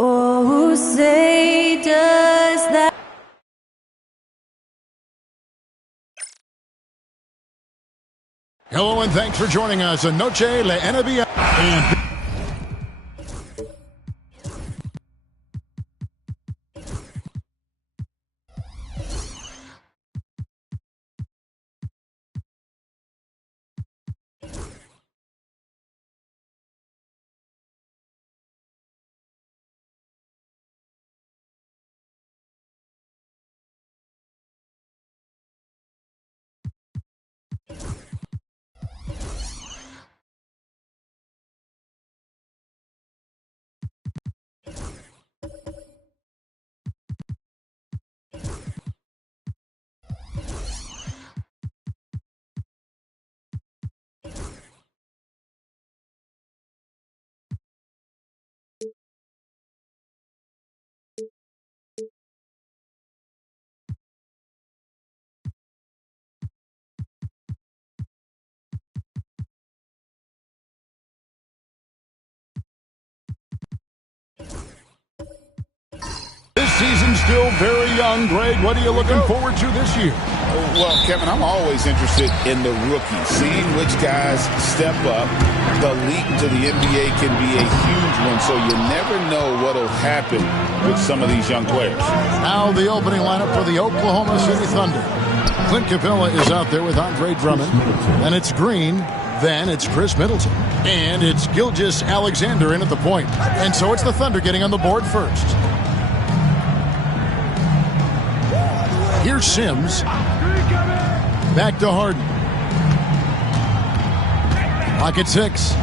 Oh, say does that. Hello and thanks for joining us on Noche La NBA. This season's still very young. Greg, what are you looking forward to this year? Well, Kevin, I'm always interested in the rookies, seeing which guys step up. The leap to the NBA can be a huge one, so you never know what will happen with some of these young players. Now the opening lineup for the Oklahoma City Thunder. Clint Capella is out there with Andre Drummond. And it's Green. Then it's Chris Middleton. And it's Gilgeous-Alexander in at the point. And so it's the Thunder getting on the board first. Here's Sims. Back to Harden. Pocket 6.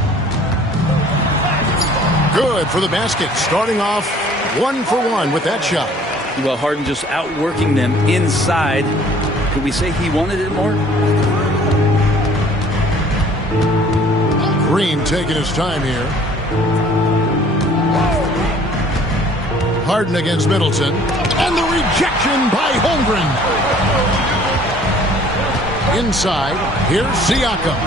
Good for the basket. Starting off 1-for-1 with that shot. Well, Harden just outworking them inside. Could we say he wanted it more? Green taking his time here. Harden against Middleton. And the rejection by Holmgren. Inside, here's Siakam.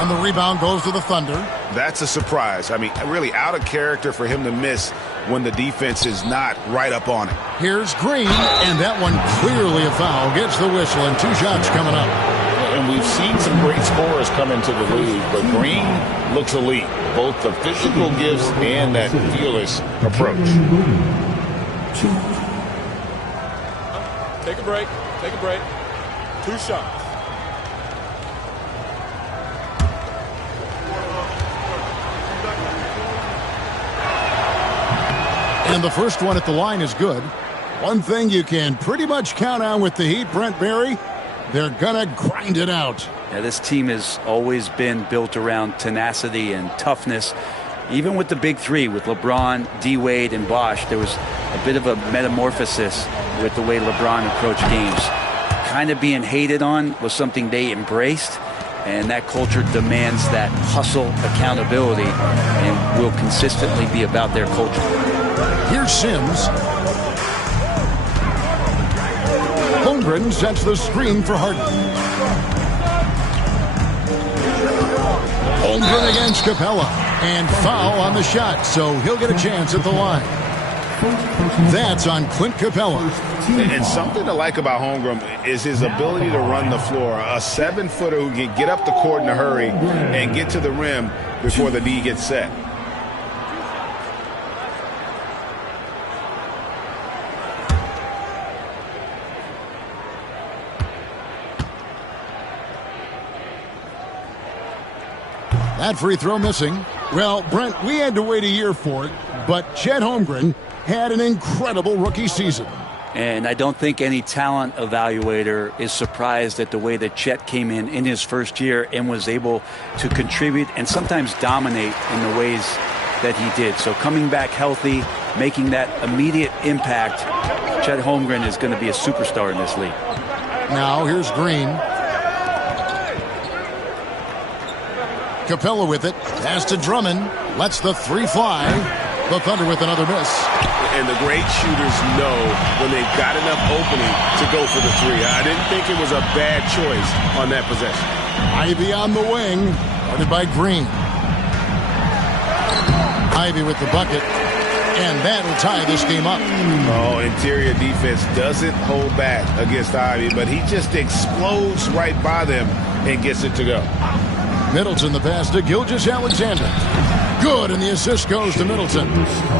And the rebound goes to the Thunder. That's a surprise. I mean, really out of character for him to miss when the defense is not right up on it. Here's Green, and that one clearly a foul. Gets the whistle, and 2 shots coming up. And we've seen some great scorers come into the league, but Green looks elite. Both the physical gifts and that fearless approach. Take a break. Take a break. 2 shots. And the first one at the line is good. One thing you can pretty much count on with the Heat, Brent Barry, they're going to grind it out. Yeah, this team has always been built around tenacity and toughness. Even with the big three, with LeBron, D-Wade, and Bosh, there was a bit of a metamorphosis with the way LeBron approached games. Kind of being hated on was something they embraced, and that culture demands that hustle accountability and will consistently be about their culture. Here's Sims. Holmgren sets the screen for Harden. Holmgren against Capella. And foul on the shot, so he'll get a chance at the line. That's on Clint Capella. And something to like about Holmgren is his ability to run the floor. A 7-footer who can get up the court in a hurry and get to the rim before the D gets set. That free throw missing. Well, Brent, we had to wait a year for it, but Chet Holmgren had an incredible rookie season. And I don't think any talent evaluator is surprised at the way that Chet came in his first year and was able to contribute and sometimes dominate in the ways that he did. So coming back healthy, making that immediate impact, Chet Holmgren is going to be a superstar in this league. Now here's Green. Capella with it. Pass to Drummond. Lets the three fly. The Thunder with another miss. And the great shooters know when they've got enough opening to go for the three. I didn't think it was a bad choice on that possession. Ivy on the wing. Guarded by Green. Ivy with the bucket. And that'll tie this game up. Oh, interior defense doesn't hold back against Ivy, but he just explodes right by them and gets it to go. Middleton the pass to Gilgeous-Alexander. Good, and the assist goes to Middleton.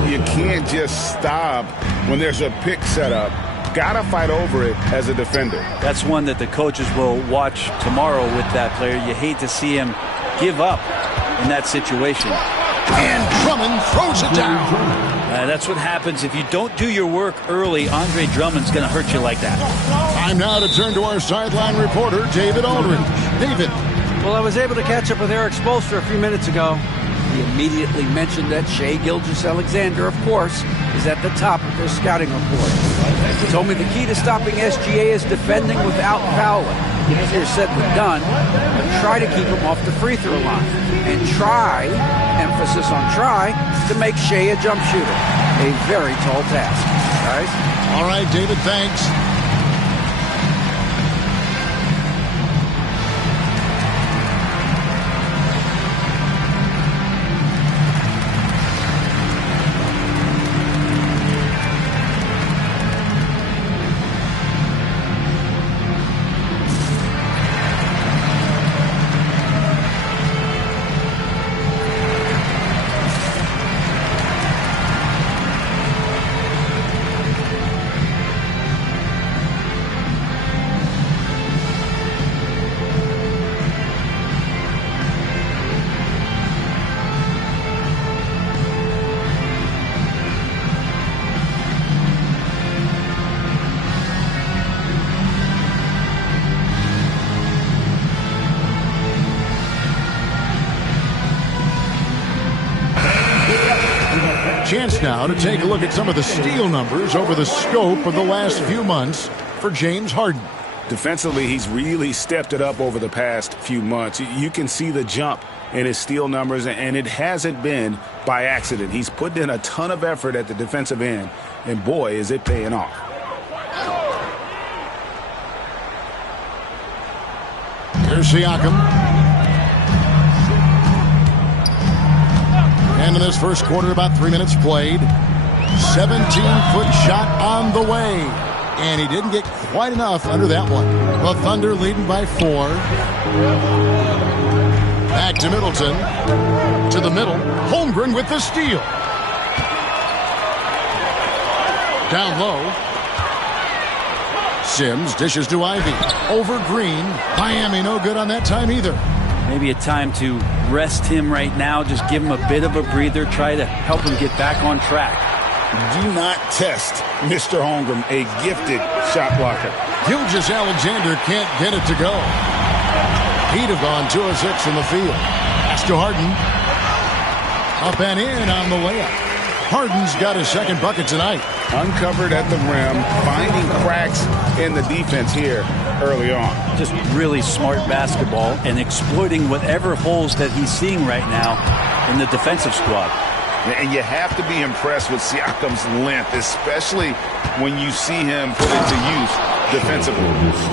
You can't just stop when there's a pick set up. Gotta fight over it as a defender. That's one that the coaches will watch tomorrow with that player. You hate to see him give up in that situation. And Drummond throws it down. That's what happens if you don't do your work early. Andre Drummond's going to hurt you like that. Time now to turn to our sideline reporter, David Aldridge. David. Well, I was able to catch up with Eric Spoelstra a few minutes ago. He immediately mentioned that Shai Gilgeous-Alexander, of course, is at the top of their scouting report. He told me the key to stopping SGA is defending without fouling. Easier said than done, but try to keep him off the free throw line. And try, emphasis on try, to make Shai a jump shooter. A very tall task. Guys? All right, David, thanks. Chance now to take a look at some of the steal numbers over the scope of the last few months for James Harden. Defensively, he's really stepped it up over the past few months. You can see the jump in his steal numbers, and it hasn't been by accident. He's put in a ton of effort at the defensive end, and boy, is it paying off. Here's Siakam. And in this first quarter, about 3 minutes played. 17-foot shot on the way. and he didn't get quite enough under that one. The Thunder leading by 4. Back to Middleton. To the middle. Holmgren with the steal. Down low. Sims dishes to Ivy. Over Green. Miami no good on that time either. Maybe a time to rest him right now. Just give him a bit of a breather. Try to help him get back on track. Do not test Mr. Holmgren, a gifted shot blocker. Gilgeous-Alexander can't get it to go. He'd have gone 2 of 6 from the field. Pass to Harden. Up and in on the layup. Harden's got his second bucket tonight. Uncovered at the rim, finding cracks in the defense here early on. Just really smart basketball and exploiting whatever holes that he's seeing right now in the defensive squad. And you have to be impressed with Siakam's length, especially when you see him put it to use defensively.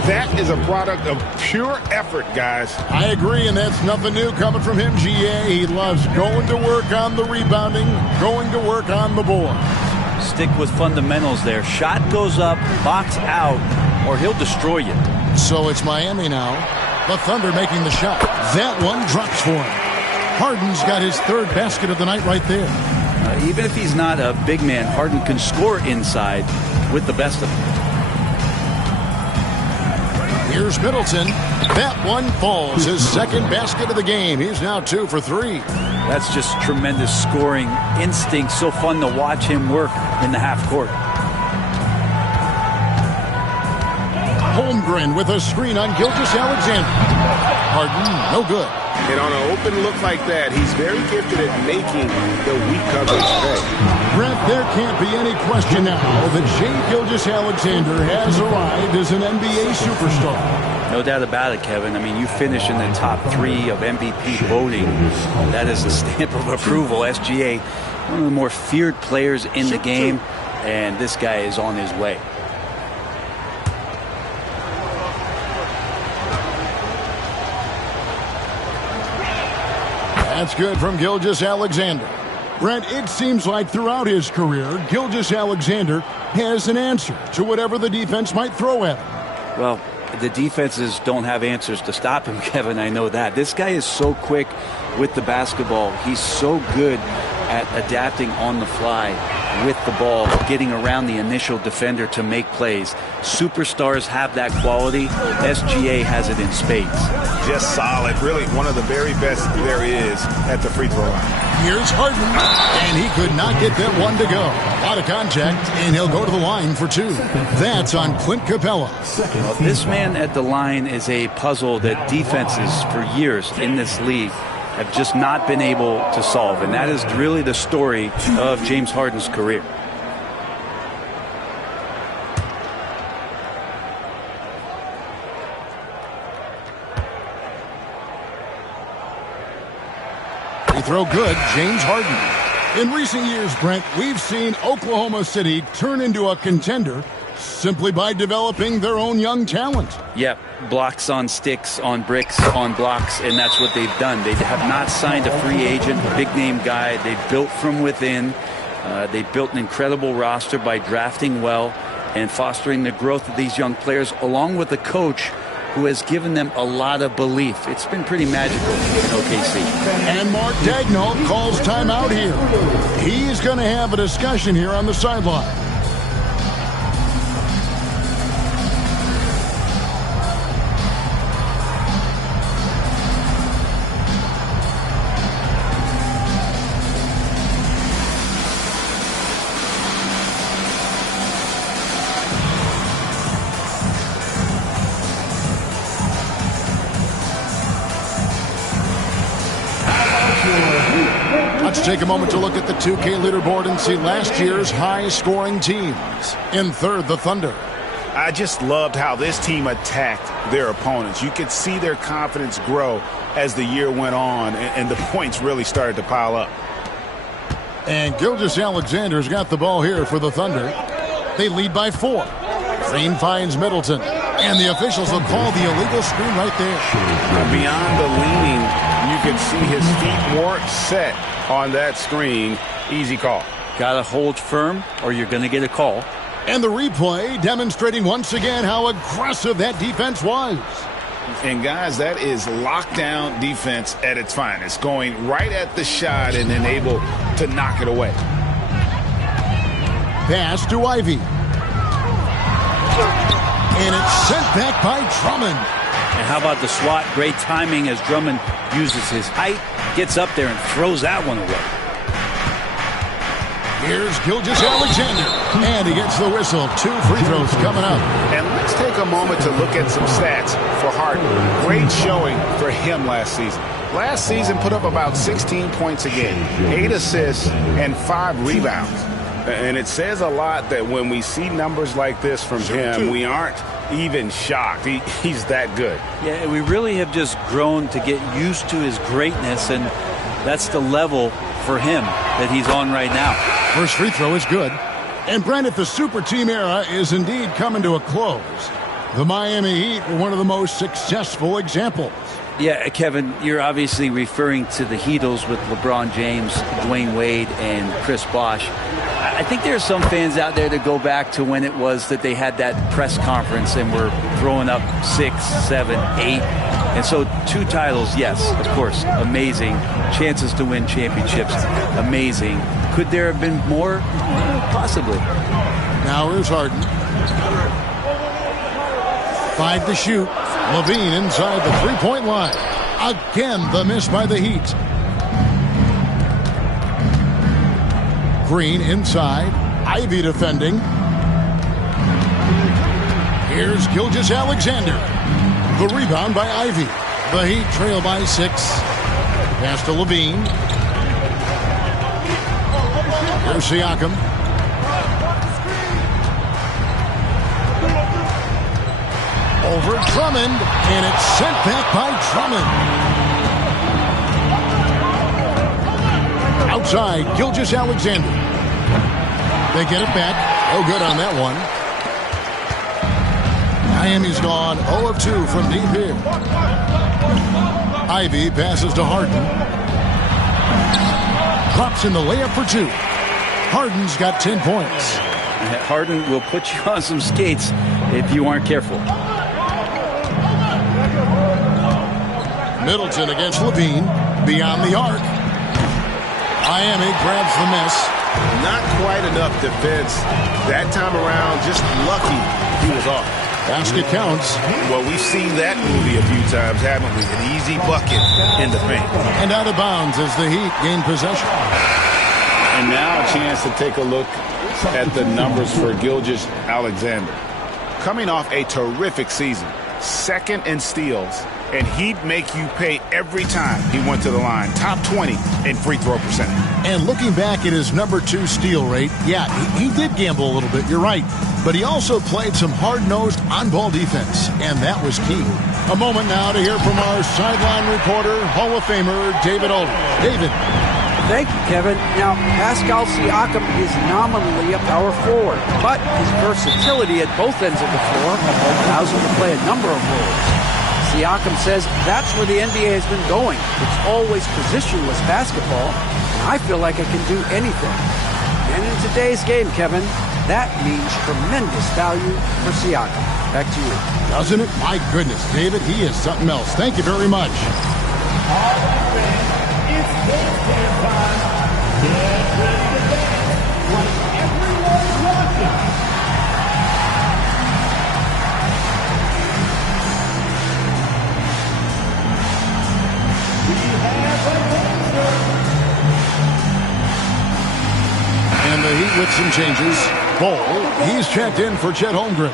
That is a product of pure effort, guys. I agree, and that's nothing new coming from him, GA. He loves going to work on the rebounding, going to work on the board. Stick with fundamentals there. Shot goes up, box out, or he'll destroy you. So it's Miami now. The Thunder making the shot. That one drops for him. Harden's got his 3rd basket of the night right there. Even if he's not a big man, Harden can score inside with the best of them. Here's Middleton. That one falls. His 2nd basket of the game. He's now 2 for 3. That's just tremendous scoring instinct. So fun to watch him work in the half court. Holmgren with a screen on Gilgeous-Alexander. Harden, no good. And on an open look like that, he's very gifted at making the weak coverage pay. Brett, there can't be any question now that Shai Gilgeous-Alexander has arrived as an NBA superstar. No doubt about it, Kevin. I mean, you finish in the top 3 of MVP voting. That is a stamp of approval. SGA, one of the more feared players in the game, and this guy is on his way. That's good from Gilgeous-Alexander. Brent, it seems like throughout his career, Gilgeous-Alexander has an answer to whatever the defense might throw at him. Well, the defenses don't have answers to stop him, Kevin. I know that. This guy is so quick with the basketball. He's so good at adapting on the fly with the ball, getting around the initial defender to make plays. Superstars have that quality. SGA has it in spades. Just solid. Really one of the very best there is at the free throw line. Here's Harden, and he could not get that one to go. A lot of contact, and he'll go to the line for 2. That's on Clint Capella. Well, this man at the line is a puzzle that defenses for years in this league have just not been able to solve, and that is really the story of James Harden's career. Free throw good, James Harden. In recent years, Brent, we've seen Oklahoma City turn into a contender simply by developing their own young talent. Yep, blocks on sticks, on bricks, on blocks, and that's what they've done. They have not signed a free agent, a big-name guy. They built from within. They built an incredible roster by drafting well and fostering the growth of these young players, along with a coach who has given them a lot of belief. It's been pretty magical in OKC. And Mark Daigneault calls timeout here. He's going to have a discussion here on the sideline. Let's take a moment to look at the 2K leaderboard and see last year's high-scoring teams. In 3rd, the Thunder. I just loved how this team attacked their opponents. You could see their confidence grow as the year went on, and the points really started to pile up. And Gilgeous-Alexander's got the ball here for the Thunder. They lead by 4. Green finds Middleton, and the officials will call the illegal screen right there. Beyond the leaning, you can see his feet weren't set on that screen. Easy call. Got to hold firm or you're going to get a call. And the replay demonstrating once again how aggressive that defense was. And, guys, that is lockdown defense at its finest, going right at the shot and then able to knock it away. Pass to Ivey. And it's sent back by Drummond. And how about the swat? Great timing as Drummond uses his height, gets up there and throws that one away. Here's Gilgeous-Alexander, and he gets the whistle. 2 free throws coming up. And let's take a moment to look at some stats for Harden. Great showing for him last season. Last season put up about 16 points a game, 8 assists, and 5 rebounds. And it says a lot that when we see numbers like this from him, we aren't even shocked. He's that good. Yeah, we really have just grown to get used to his greatness, and that's the level for him that he's on right now. First free throw is good. And Brent, the super team era is indeed coming to a close. The Miami Heat were one of the most successful examples. Yeah, Kevin, you're obviously referring to the Heatles with LeBron James, Dwayne Wade, and Chris Bosh. I think there are some fans out there that go back to when it was that they had that press conference and were throwing up 6, 7, 8. And so 2 titles, yes, of course, amazing. Chances to win championships, amazing. Could there have been more? Possibly. Now here's Harden. 5 to shoot. Levine inside the three-point line. Again, the miss by the Heat. Green inside. Ivey defending. Here's Gilgeous-Alexander. The rebound by Ivey. The Heat trail by 6. Pass to Levine. Here's Siakam. Over Drummond, and it's sent back by Drummond. Outside, Gilgeous-Alexander. They get it back. Oh, good on that one. Miami's gone 0 of 2 from deep here. Ivey passes to Harden. Drops in the layup for 2. Harden's got 10 points. Harden will put you on some skates if you aren't careful. Middleton against Levine. Beyond the arc. Miami grabs the miss. Not quite enough defense that time around. Just lucky he was off. Basket counts. Well, we've seen that movie a few times, haven't we? An easy bucket in the paint. And out of bounds as the Heat gain possession. And now a chance to take a look at the numbers for Gilgeous-Alexander. Coming off a terrific season, 2nd in steals, and he'd make you pay every time he went to the line. Top 20 in free throw percentage. And looking back at his number 2 steal rate, yeah, he did gamble a little bit, you're right. But he also played some hard-nosed on-ball defense, and that was key. A moment now to hear from our sideline reporter, Hall of Famer David Aldridge. David. Thank you, Kevin. Now, Pascal Siakam is nominally a power forward, but his versatility at both ends of the floor allows him to play a number of roles. Siakam says that's where the NBA has been going. It's always positionless basketball, and I feel like I can do anything. And in today's game, Kevin, that means tremendous value for Siakam. Back to you. Doesn't it? My goodness, David, he is something else. Thank you very much. All right, fans, it's game time. Get ready to dance like everyone's watching. We have a dancer. And the Heat with some changes. Ball, he's checked in for Chet Holmgren.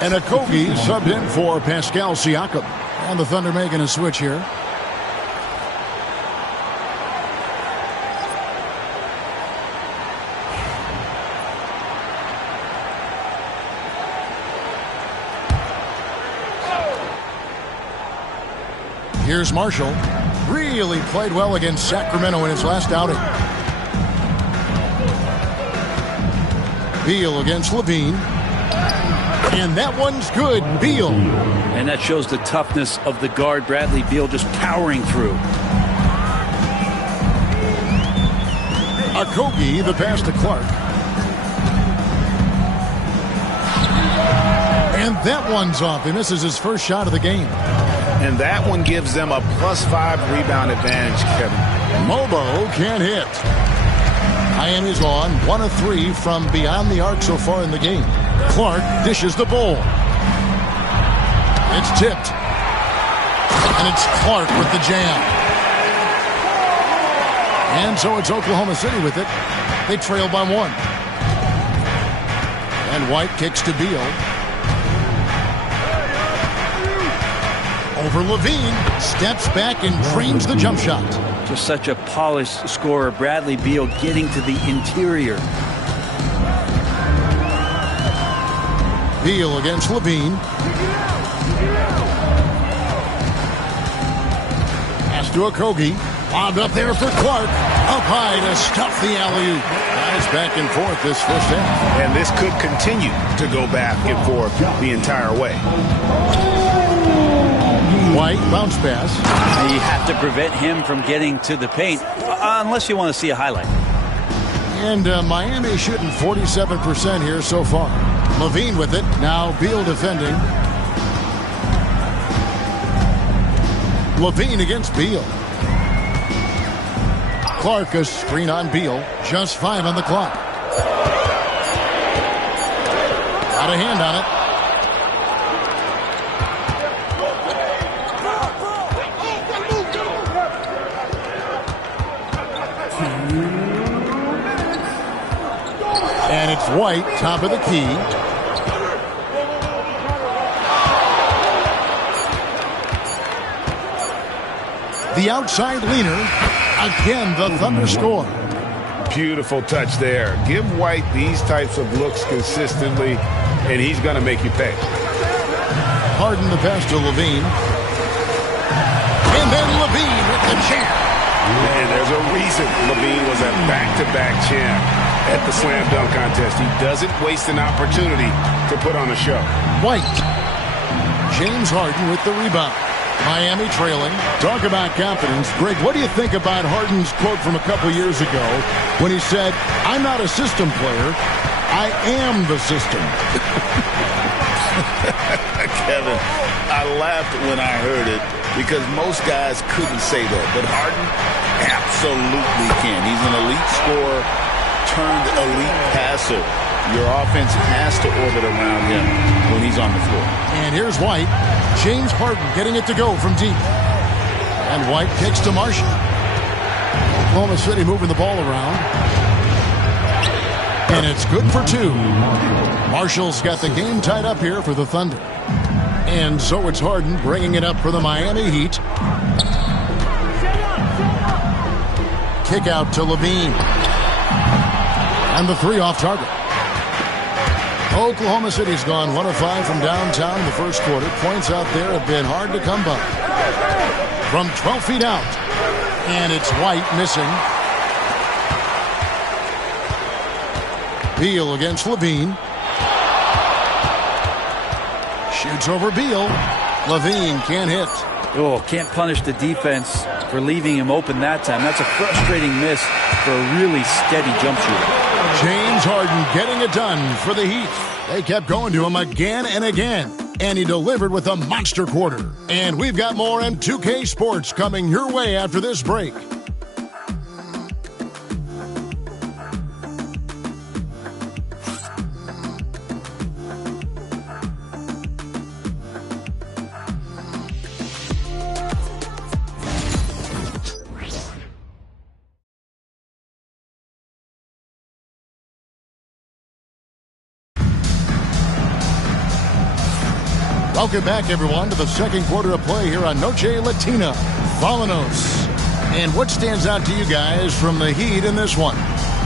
And Okogie subbed in for Pascal Siakam. And the Thunder making a switch here. Here's Marshall. Really played well against Sacramento in his last outing. Beal against Levine. And that one's good. Beal. And that shows the toughness of the guard, Bradley Beal, just powering through. Okogie, the pass to Clark. And that one's off. He misses his first shot of the game. And that one gives them a +5 rebound advantage, Kevin. Mobo can't hit. Miami's on 1 of 3 from beyond the arc so far in the game. Clark dishes the ball. It's tipped. And it's Clark with the jam. And so it's Oklahoma City with it. They trail by 1. And White kicks to Beal. Over Levine. Steps back and drains the jump shot. Just such a polished scorer. Bradley Beal getting to the interior. Beal against Levine. Pass to Okogie. Lobbed up there for Clark. Up high to stuff the alley-oop. Guys back and forth this first half. And this could continue to go back and forth the entire way. White bounce pass. You have to prevent him from getting to the paint, unless you want to see a highlight. And Miami shooting 47% here so far. Levine with it. Now Beal defending. Levine against Beal. Clark a screen on Beal. Just 5 on the clock. Got a hand on it. And it's White, top of the key. The outside leaner. Again, the Thunder score. Beautiful touch there. Give White these types of looks consistently, and he's going to make you pay. Harden the pass to Levine. And then Levine with the champ. And there's a reason Levine was a back-to-back champ at the slam dunk contest. He doesn't waste an opportunity to put on a show. White. James Harden with the rebound. Miami trailing. Talk about confidence. Greg, what do you think about Harden's quote from a couple years ago when he said, "I'm not a system player. I am the system." Kevin, I laughed when I heard it because most guys couldn't say that. But Harden absolutely can. He's an elite scorer turned elite passer. Your offense has to orbit around him when he's on the floor. And here's White. James Harden getting it to go from deep. And White kicks to Marshall. Oklahoma City moving the ball around. And it's good for 2. Marshall's got the game tied up here for the Thunder. And so it's Harden bringing it up for the Miami Heat. Kick out to Levine. And the 3 off target. Oklahoma City's gone 1 of 5 from downtown in the first quarter. Points out there have been hard to come by. From 12 feet out. And it's White missing. Beal against Levine. Shoots over Beal. Levine can't hit. Oh, can't punish the defense for leaving him open that time. That's a frustrating miss for a really steady jump shooter. James Harden getting it done for the Heat. They kept going to him again and again. And he delivered with a monster quarter. And we've got more M2K Sports coming your way after this break. Welcome back, everyone, to the second quarter of play here on Noche Latina. Vallanos. And what stands out to you guys from the Heat in this one?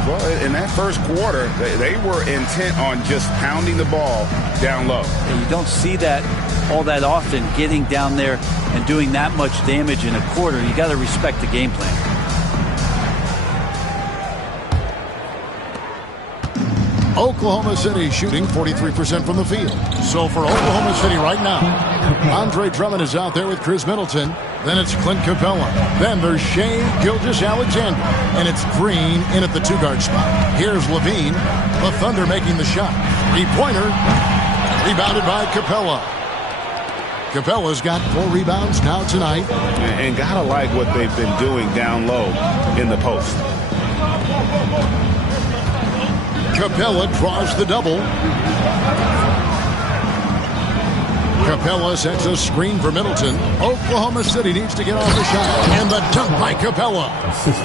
Well, in that first quarter, they were intent on just pounding the ball down low. And you don't see that all that often, getting down there and doing that much damage in a quarter. You got to respect the game plan. Oklahoma City shooting 43% from the field. So for Oklahoma City right now, Andre Drummond is out there with Chris Middleton. Then it's Clint Capella. Then there's Shai Gilgeous-Alexander. And it's Green in at the 2-guard spot. Here's Levine. The Thunder making the shot. 3-pointer. Rebounded by Capella. Capella's got 4 rebounds now tonight. And gotta like what they've been doing down low in the post. Capella draws the double. Capella sets a screen for Middleton. Oklahoma City needs to get off the shot. And the dunk by Capella.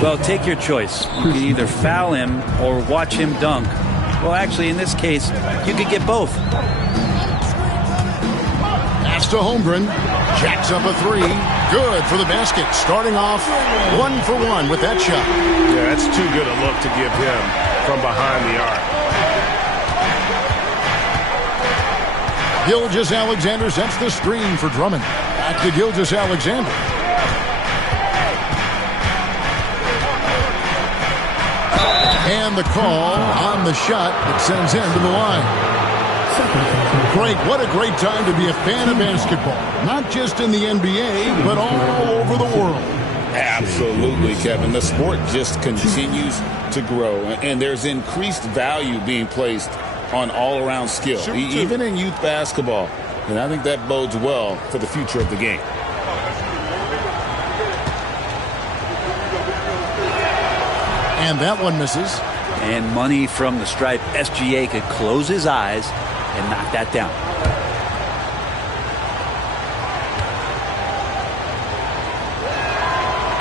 Well, take your choice. You can either foul him or watch him dunk. Well, actually, in this case, you could get both. Pass to Holmgren. Jacks up a 3. Good for the basket. Starting off 1 for 1 with that shot. Yeah, that's too good a look to give him from behind the arc. Gilgeous-Alexander sets the screen for Drummond. Back to Gilgeous-Alexander. And the call on the shot that sends him to the line. Frank, what a great time to be a fan of basketball. Not just in the NBA, but all over the world. Absolutely, Kevin. The sport just continues to grow, and there's increased value being placed on all-around skill, even in youth basketball. And I think that bodes well for the future of the game. And that one misses. And money from the stripe. SGA could close his eyes and knock that down.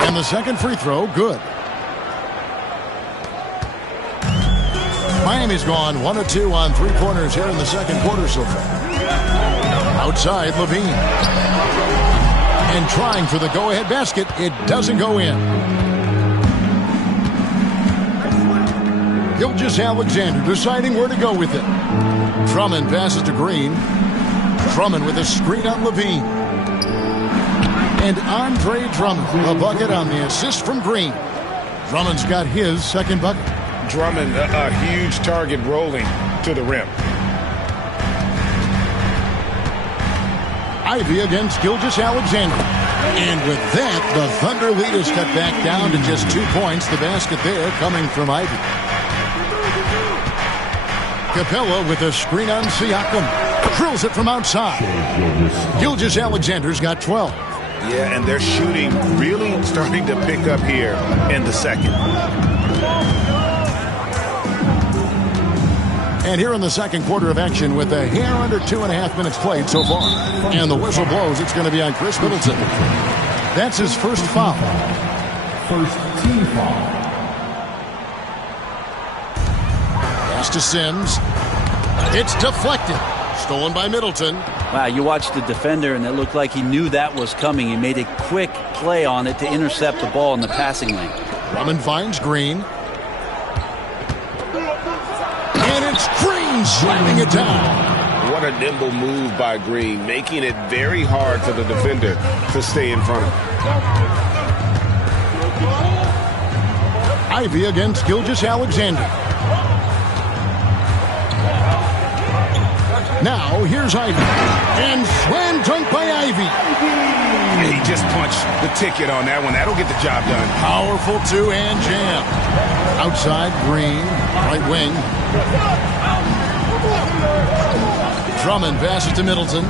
And the second free throw, good. Miami's gone 1 of 2 on 3-pointers here in the second quarter so far. Outside, Levine. And trying for the go-ahead basket. It doesn't go in. Gilgeous-Alexander deciding where to go with it. Drummond passes to Green. Drummond with a screen on Levine. And Andre Drummond, a bucket on the assist from Green. Drummond's got his second bucket. Drummond, a huge target rolling to the rim. Ivy against Gilgeous-Alexander. And with that, the Thunder lead is cut back down to just 2 points. The basket there coming from Ivy. Capella with a screen on Siakam. Drills it from outside. Gilgeous-Alexander's got 12. Yeah, and their shooting really starting to pick up here in the second. And here in the second quarter of action with a hair under 2.5 minutes played so far. And the whistle blows. It's going to be on Chris Middleton. That's his first foul. First team foul. Pass to Sims. It's deflected. Stolen by Middleton. Wow, you watched the defender, and it looked like he knew that was coming. He made a quick play on it to intercept the ball in the passing lane. Drummond finds Green. And it's Green slamming it down. What a nimble move by Green, making it very hard for the defender to stay in front of him. Ivy against Gilgeous-Alexander. Now, here's Ivy. And slam dunk by Ivy. Yeah, he just punched the ticket on that one. That'll get the job done. Powerful two-hand jam. Outside, Green. Right wing. Drummond passes to Middleton.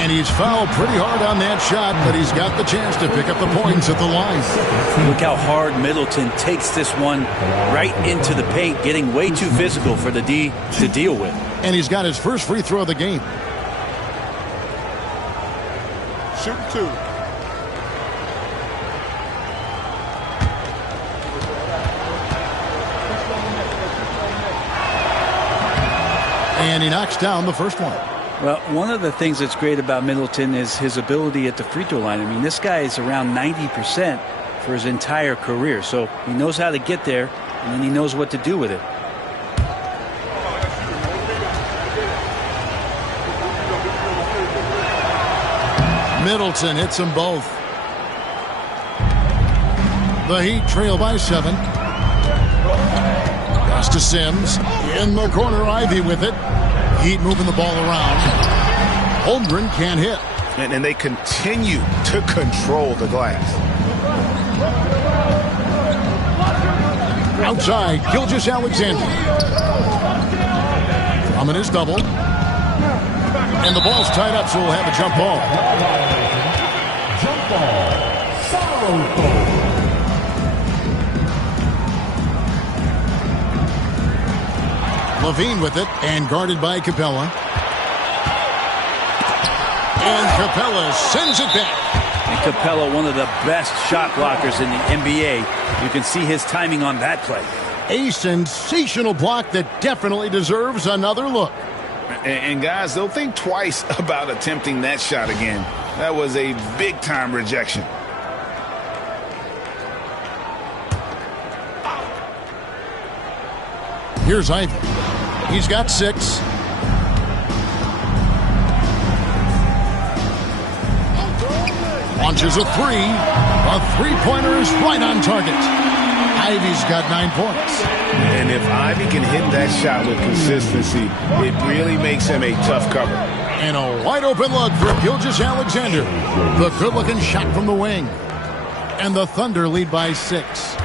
And he's fouled pretty hard on that shot, but he's got the chance to pick up the points at the line. Look how hard Middleton takes this one right into the paint, getting way too physical for the D to deal with. And he's got his first free throw of the game. Shoot 2. And he knocks down the first one. Well, one of the things that's great about Middleton is his ability at the free throw line. I mean, this guy is around 90% for his entire career. So he knows how to get there, and then he knows what to do with it. Middleton hits them both. The Heat trail by 7. Pass to Sims. In the corner, Ivy with it. Heat moving the ball around. Holmgren can't hit. And they continue to control the glass. Outside, Gilgeous-Alexander. Drummond is doubled. And the ball's tied up, so we'll have a jump ball. Jump ball. Foul ball. Levine with it, and guarded by Capella. And Capella sends it back. And Capella, one of the best shot blockers in the NBA. You can see his timing on that play. A sensational block that definitely deserves another look. And guys, they'll think twice about attempting that shot again. That was a big-time rejection. Here's Ivey. He's got 6. Launches a 3. A three-pointer is right on target. Ivey's got 9 points. And if Ivey can hit that shot with consistency, it really makes him a tough cover. And a wide-open look for Gilgeous-Alexander. The good-looking shot from the wing. And the Thunder lead by 6.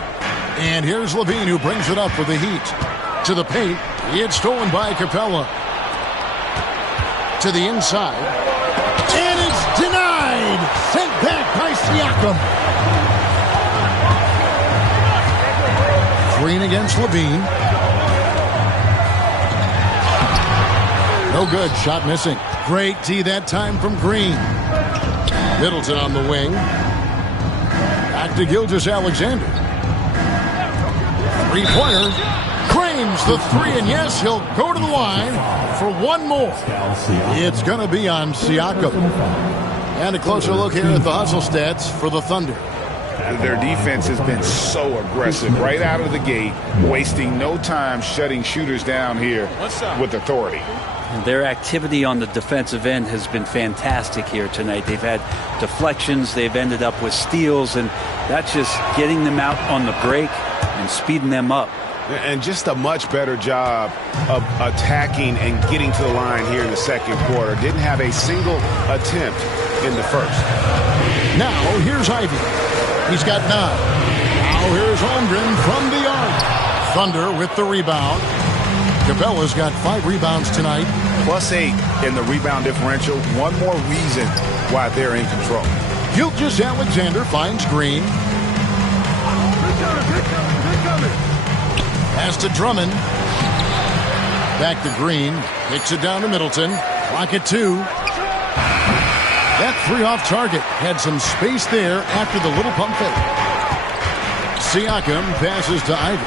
And here's Levine, who brings it up for the Heat. To the paint. It's stolen by Capella. To the inside. And it's denied. Sent back by Siakam. Green against Levine. No good. Shot missing. Great D that time from Green. Middleton on the wing. Back to Gilgeous-Alexander. Three-pointer. Cranes the 3, and yes, he'll go to the line for one more. It's going to be on Siakam. And a closer look here at the hustle stats for the Thunder. Their defense has been so aggressive right out of the gate, wasting no time shutting shooters down here with authority. Their activity on the defensive end has been fantastic here tonight. They've had deflections, they've ended up with steals, and that's just getting them out on the break and speeding them up. And just a much better job of attacking and getting to the line here in the second quarter. Didn't have a single attempt in the first. Now, here's Ivey. He's got 9. Now, here's Holmgren from the arc. Thunder with the rebound. Capella's got 5 rebounds tonight. +8 in the rebound differential. One more reason why they're in control. Gilgeous-Alexander finds Green. Pass to Drummond. Back to Green. Kicks it down to Middleton. Clock at 2. That 3 off target. Had some space there after the little pump fake. Siakam passes to Ivey.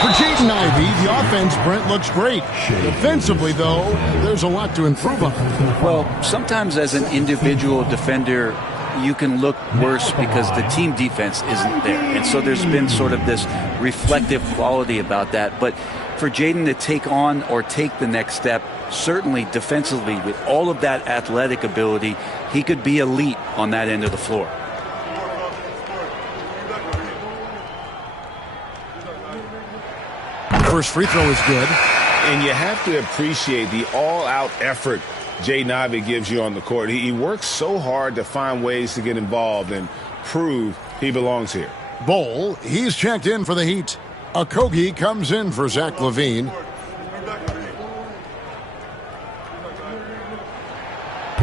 For Jaden Ivey, the offense, Brent, looks great. Defensively, though, there's a lot to improve on. Well, sometimes as an individual defender, you can look worse because the team defense isn't there. And so there's been sort of this reflective quality about that. But for Jaden to take on or take the next step, certainly defensively, with all of that athletic ability, he could be elite on that end of the floor. First free throw is good. And you have to appreciate the all-out effort Jaden Ivey gives you on the court. He works so hard to find ways to get involved and prove he belongs here. Bol, he's checked in for the Heat. Okogie comes in for Zach LaVine.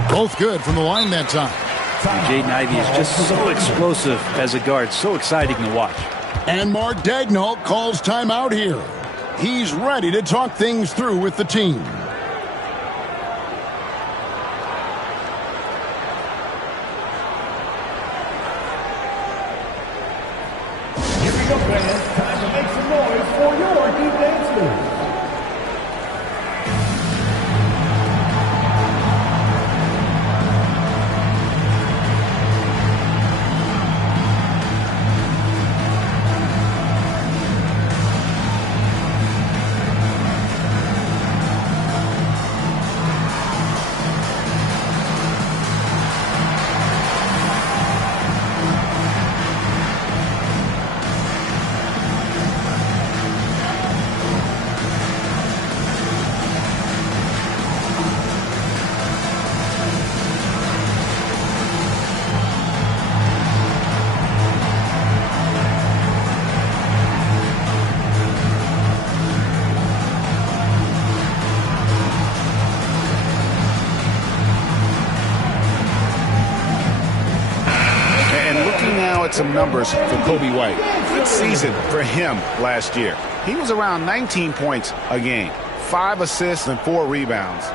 Both good from the line that time. Jaden Ivey is just so explosive as a guard, so exciting to watch. And Mark Daigneault calls timeout here. He's ready to talk things through with the team. Here we go, fans. Time to make some noise for your Heat dance moves. numbers for Kobe White. Good season for him last year. He was around 19 points a game, 5 assists and 4 rebounds.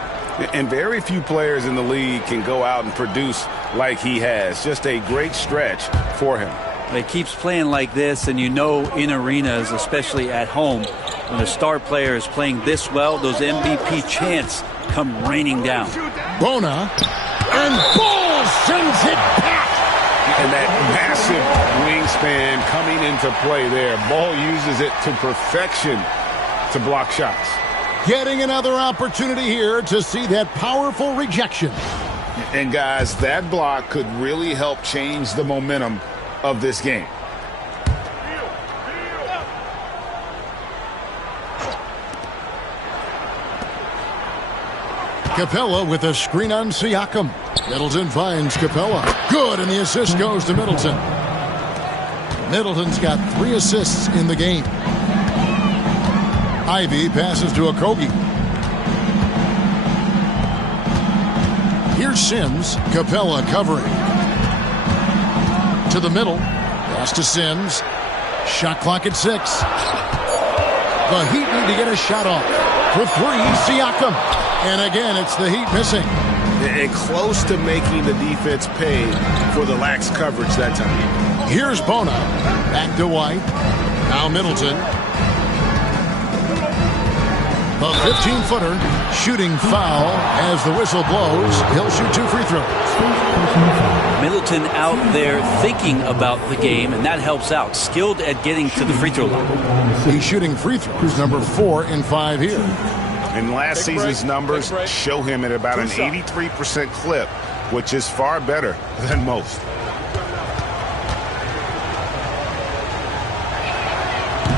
And very few players in the league can go out and produce like he has. Just a great stretch for him. He keeps playing like this, and you know in arenas, especially at home, when a star player is playing this well, those MVP chants come raining down. Bona, and Ball sends it back. And that massive wingspan coming into play there. Ball uses it to perfection to block shots. Getting another opportunity here to see that powerful rejection. And guys, that block could really help change the momentum of this game. Capella with a screen on Siakam. Middleton finds Capella. Good, and the assist goes to Middleton. Middleton's got 3 assists in the game. Ivy passes to Okogie. Here's Sims. Capella covering. To the middle. Pass to Sims. Shot clock at 6. The Heat need to get a shot off. For 3, Siakam. And again, it's the Heat missing. And close to making the defense pay for the lax coverage that time. Here's Bona. Back to White. Now Middleton. The 15-footer. Shooting foul as the whistle blows. He'll shoot 2 free throws. Middleton out there thinking about the game, and that helps out. Skilled at getting to the free throw line. He's shooting free throws, number 4 in 5 here. And last season's numbers show him at about an 83% clip, which is far better than most.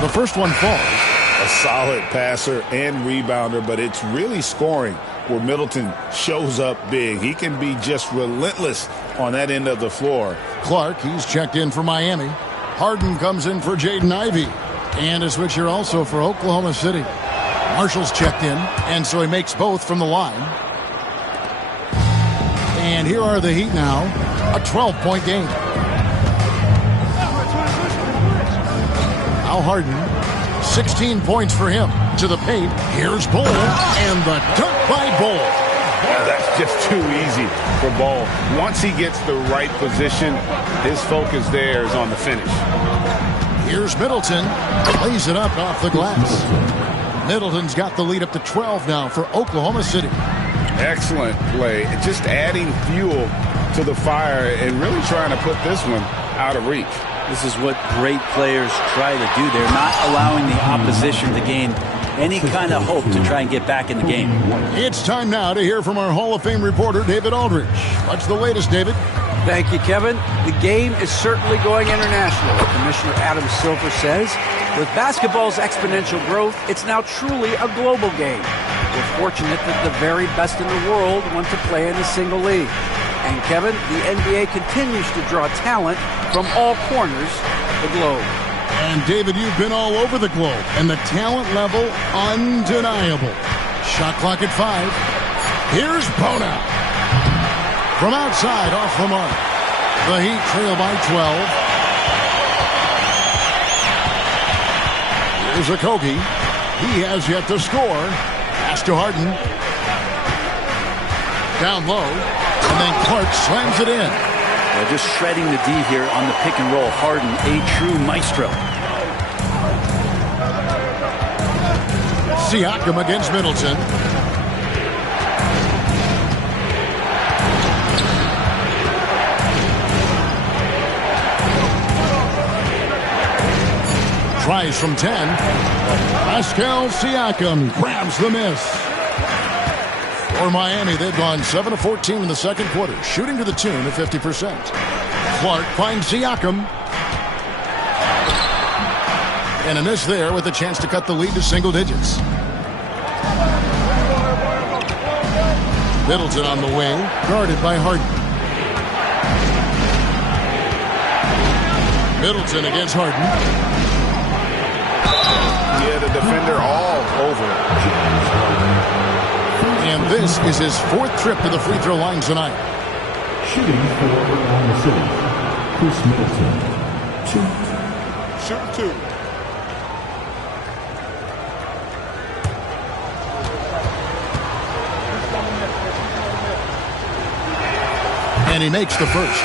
The first one falls. A solid passer and rebounder, but it's really scoring where Middleton shows up big. He can be just relentless on that end of the floor. Clark, he's checked in for Miami. Harden comes in for Jaden Ivey. And a switcher also for Oklahoma City. Marshall's checked in, and so he makes both from the line. And here are the Heat now, a 12-point game. Now Harden, 16 points for him. To the paint, here's Ball, and the dunk by Ball. Yeah, that's just too easy for Ball. Once he gets the right position, his focus there is on the finish. Here's Middleton, lays it up off the glass. Middleton's got the lead up to 12 now for Oklahoma City. Excellent play. Just adding fuel to the fire and really trying to put this one out of reach. This is what great players try to do. They're not allowing the opposition to gain any kind of hope to try and get back in the game. It's time now to hear from our Hall of Fame reporter, David Aldridge. What's the latest, David? Thank you, Kevin. The game is certainly going international. Commissioner Adam Silver says, with basketball's exponential growth, it's now truly a global game. We're fortunate that the very best in the world want to play in a single league. And Kevin, the NBA continues to draw talent from all corners of the globe. And David, you've been all over the globe, and the talent level undeniable. Shot clock at 5. Here's Bona. From outside, off the mark. The Heat trail by 12. Here's Okogie. He has yet to score. Pass to Harden. Down low. And then Clark slams it in. Just shredding the D here on the pick and roll. Harden, a true maestro. Siakam against Middleton. Tries from 10. Pascal Siakam grabs the miss. For Miami, they've gone 7 of 14 in the second quarter, shooting to the tune of 50%. Clark finds Siakam. And a miss there with a chance to cut the lead to single digits. Middleton on the wing, guarded by Harden. Middleton against Harden. Yeah, the defender all over. And this is his 4th trip to the free throw line tonight. Shooting for Oklahoma City, Chris Middleton. Shoot 2. And he makes the first.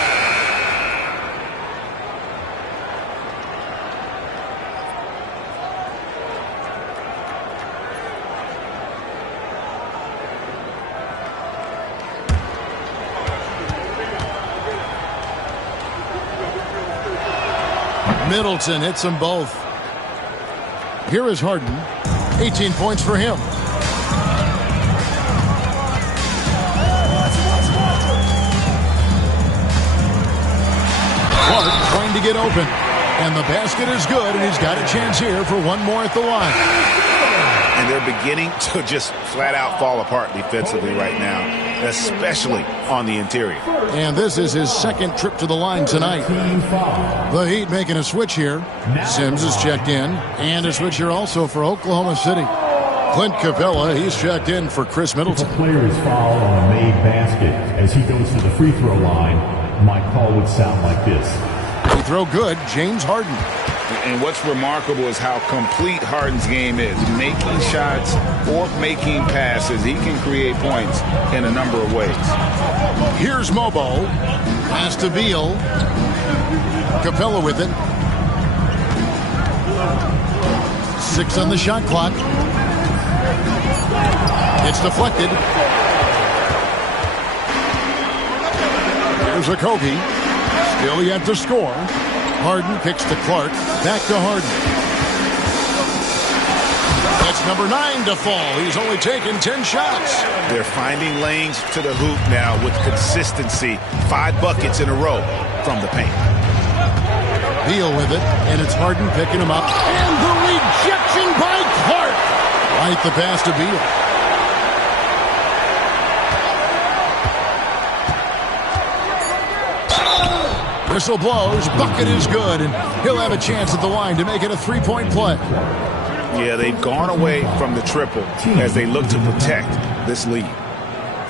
Middleton hits them both. Here is Harden. 18 points for him. Clark trying to get open. And the basket is good, and he's got a chance here for one more at the line. And they're beginning to just flat out fall apart defensively right now, especially on the interior. And this is his second trip to the line tonight. The Heat making a switch here. Sims is checked in. And a switch here also for Oklahoma City. Clint Capella, he's checked in for Chris Middleton. If a player is fouled on a made basket as he goes to the free throw line, my call would sound like this. Free throw good, James Harden. And what's remarkable is how complete Harden's game is. Making shots or making passes, he can create points in a number of ways. Here's Mobo. Pass to Beal. Capella with it. 6 on the shot clock. It's deflected. Here's Okogie. Still yet to score. Harden kicks to Clark. Back to Harden. That's number 9 to fall. He's only taken 10 shots. They're finding lanes to the hoop now with consistency. 5 buckets in a row from the paint. Beal with it, and it's Harden picking him up. And the rejection by Clark. Right the pass to Beal. Whistle blows, bucket is good, and he'll have a chance at the line to make it a 3-point play. Yeah, they've gone away from the triple as they look to protect this lead.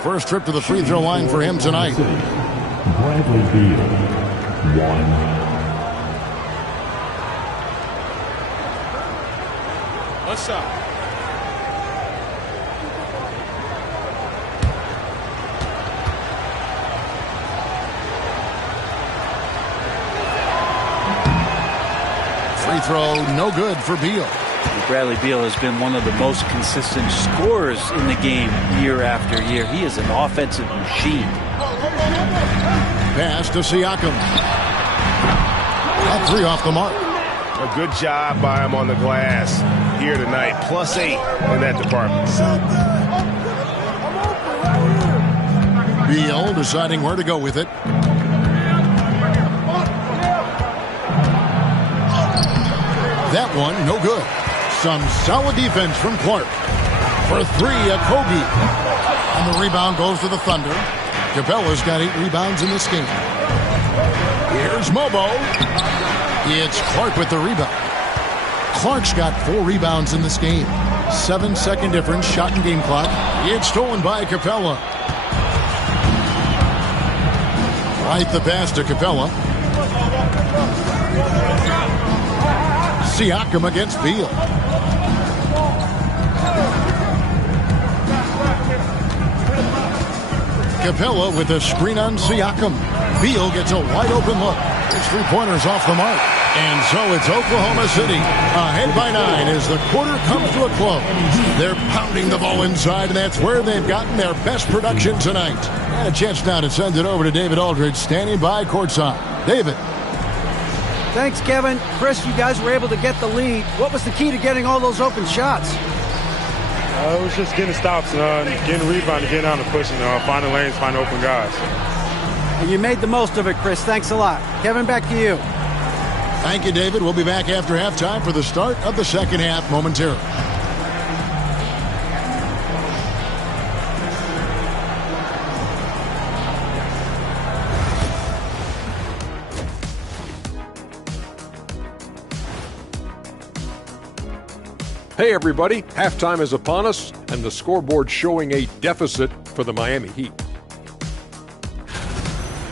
First trip to the free throw line for him tonight. Bradley Beal, 1. Let's stop. Free throw, no good for Beal. Bradley Beal has been one of the most consistent scorers in the game year after year. He is an offensive machine. Pass to Siakam. That 3 off the mark. A good job by him on the glass here tonight. +8 in that department. Beal deciding where to go with it. That one, no good. Some solid defense from Clark. For 3, Okogie. And the rebound goes to the Thunder. Capella's got 8 rebounds in this game. Here's Mobo. It's Clark with the rebound. Clark's got 4 rebounds in this game. 7-second difference, shot and game clock. It's stolen by Capella. Right the pass to Capella. Siakam against Beal. Capella with a screen on Siakam. Beal gets a wide open look. His 3-pointers off the mark. And so it's Oklahoma City ahead by 9 as the quarter comes to a close. They're pounding the ball inside, and that's where they've gotten their best production tonight. And a chance now to send it over to David Aldridge, standing by courtside. David. Thanks, Kevin. Chris, you guys were able to get the lead. What was the key to getting all those open shots? It was just getting stops, getting rebound, getting out and pushing, finding lanes, finding open guys. And you made the most of it, Chris. Thanks a lot. Kevin, back to you. Thank you, David. We'll be back after halftime for the start of the second half momentarily. Hey everybody, halftime is upon us and the scoreboard showing a deficit for the Miami Heat.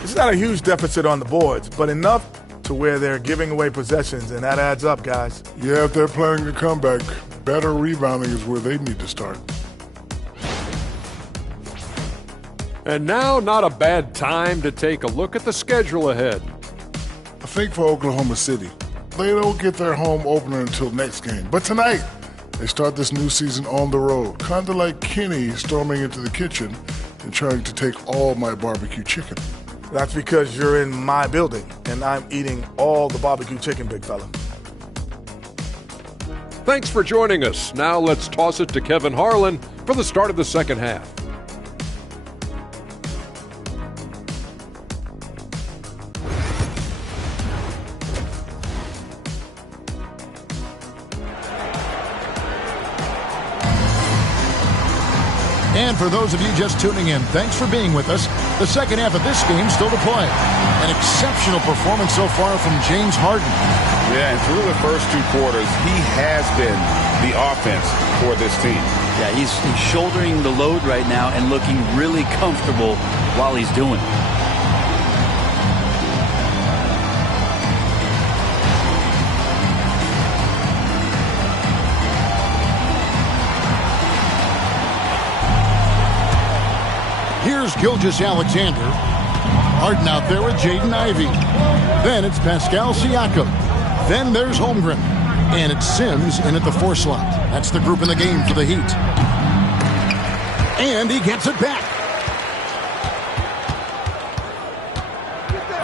It's not a huge deficit on the boards, but enough to where they're giving away possessions, and that adds up, guys. Yeah, if they're planning a comeback, better rebounding is where they need to start. And now, not a bad time to take a look at the schedule ahead. I think for Oklahoma City, they don't get their home opener until next game. But tonight, they start this new season on the road, kind of like Kenny storming into the kitchen and trying to take all my barbecue chicken. That's because you're in my building, and I'm eating all the barbecue chicken, big fella. Thanks for joining us. Now let's toss it to Kevin Harlan for the start of the second half. And for those of you just tuning in, thanks for being with us. The second half of this game still to play. An exceptional performance so far from James Harden. Yeah, and through the first 2 quarters, he has been the offense for this team. Yeah, he's shouldering the load right now and looking really comfortable while he's doing it. Here's Gilgeous-Alexander. Harden out there with Jaden Ivey. Then it's Pascal Siakam. Then there's Holmgren. And it's Sims in at the 4 slot. That's the group in the game for the Heat. And he gets it back.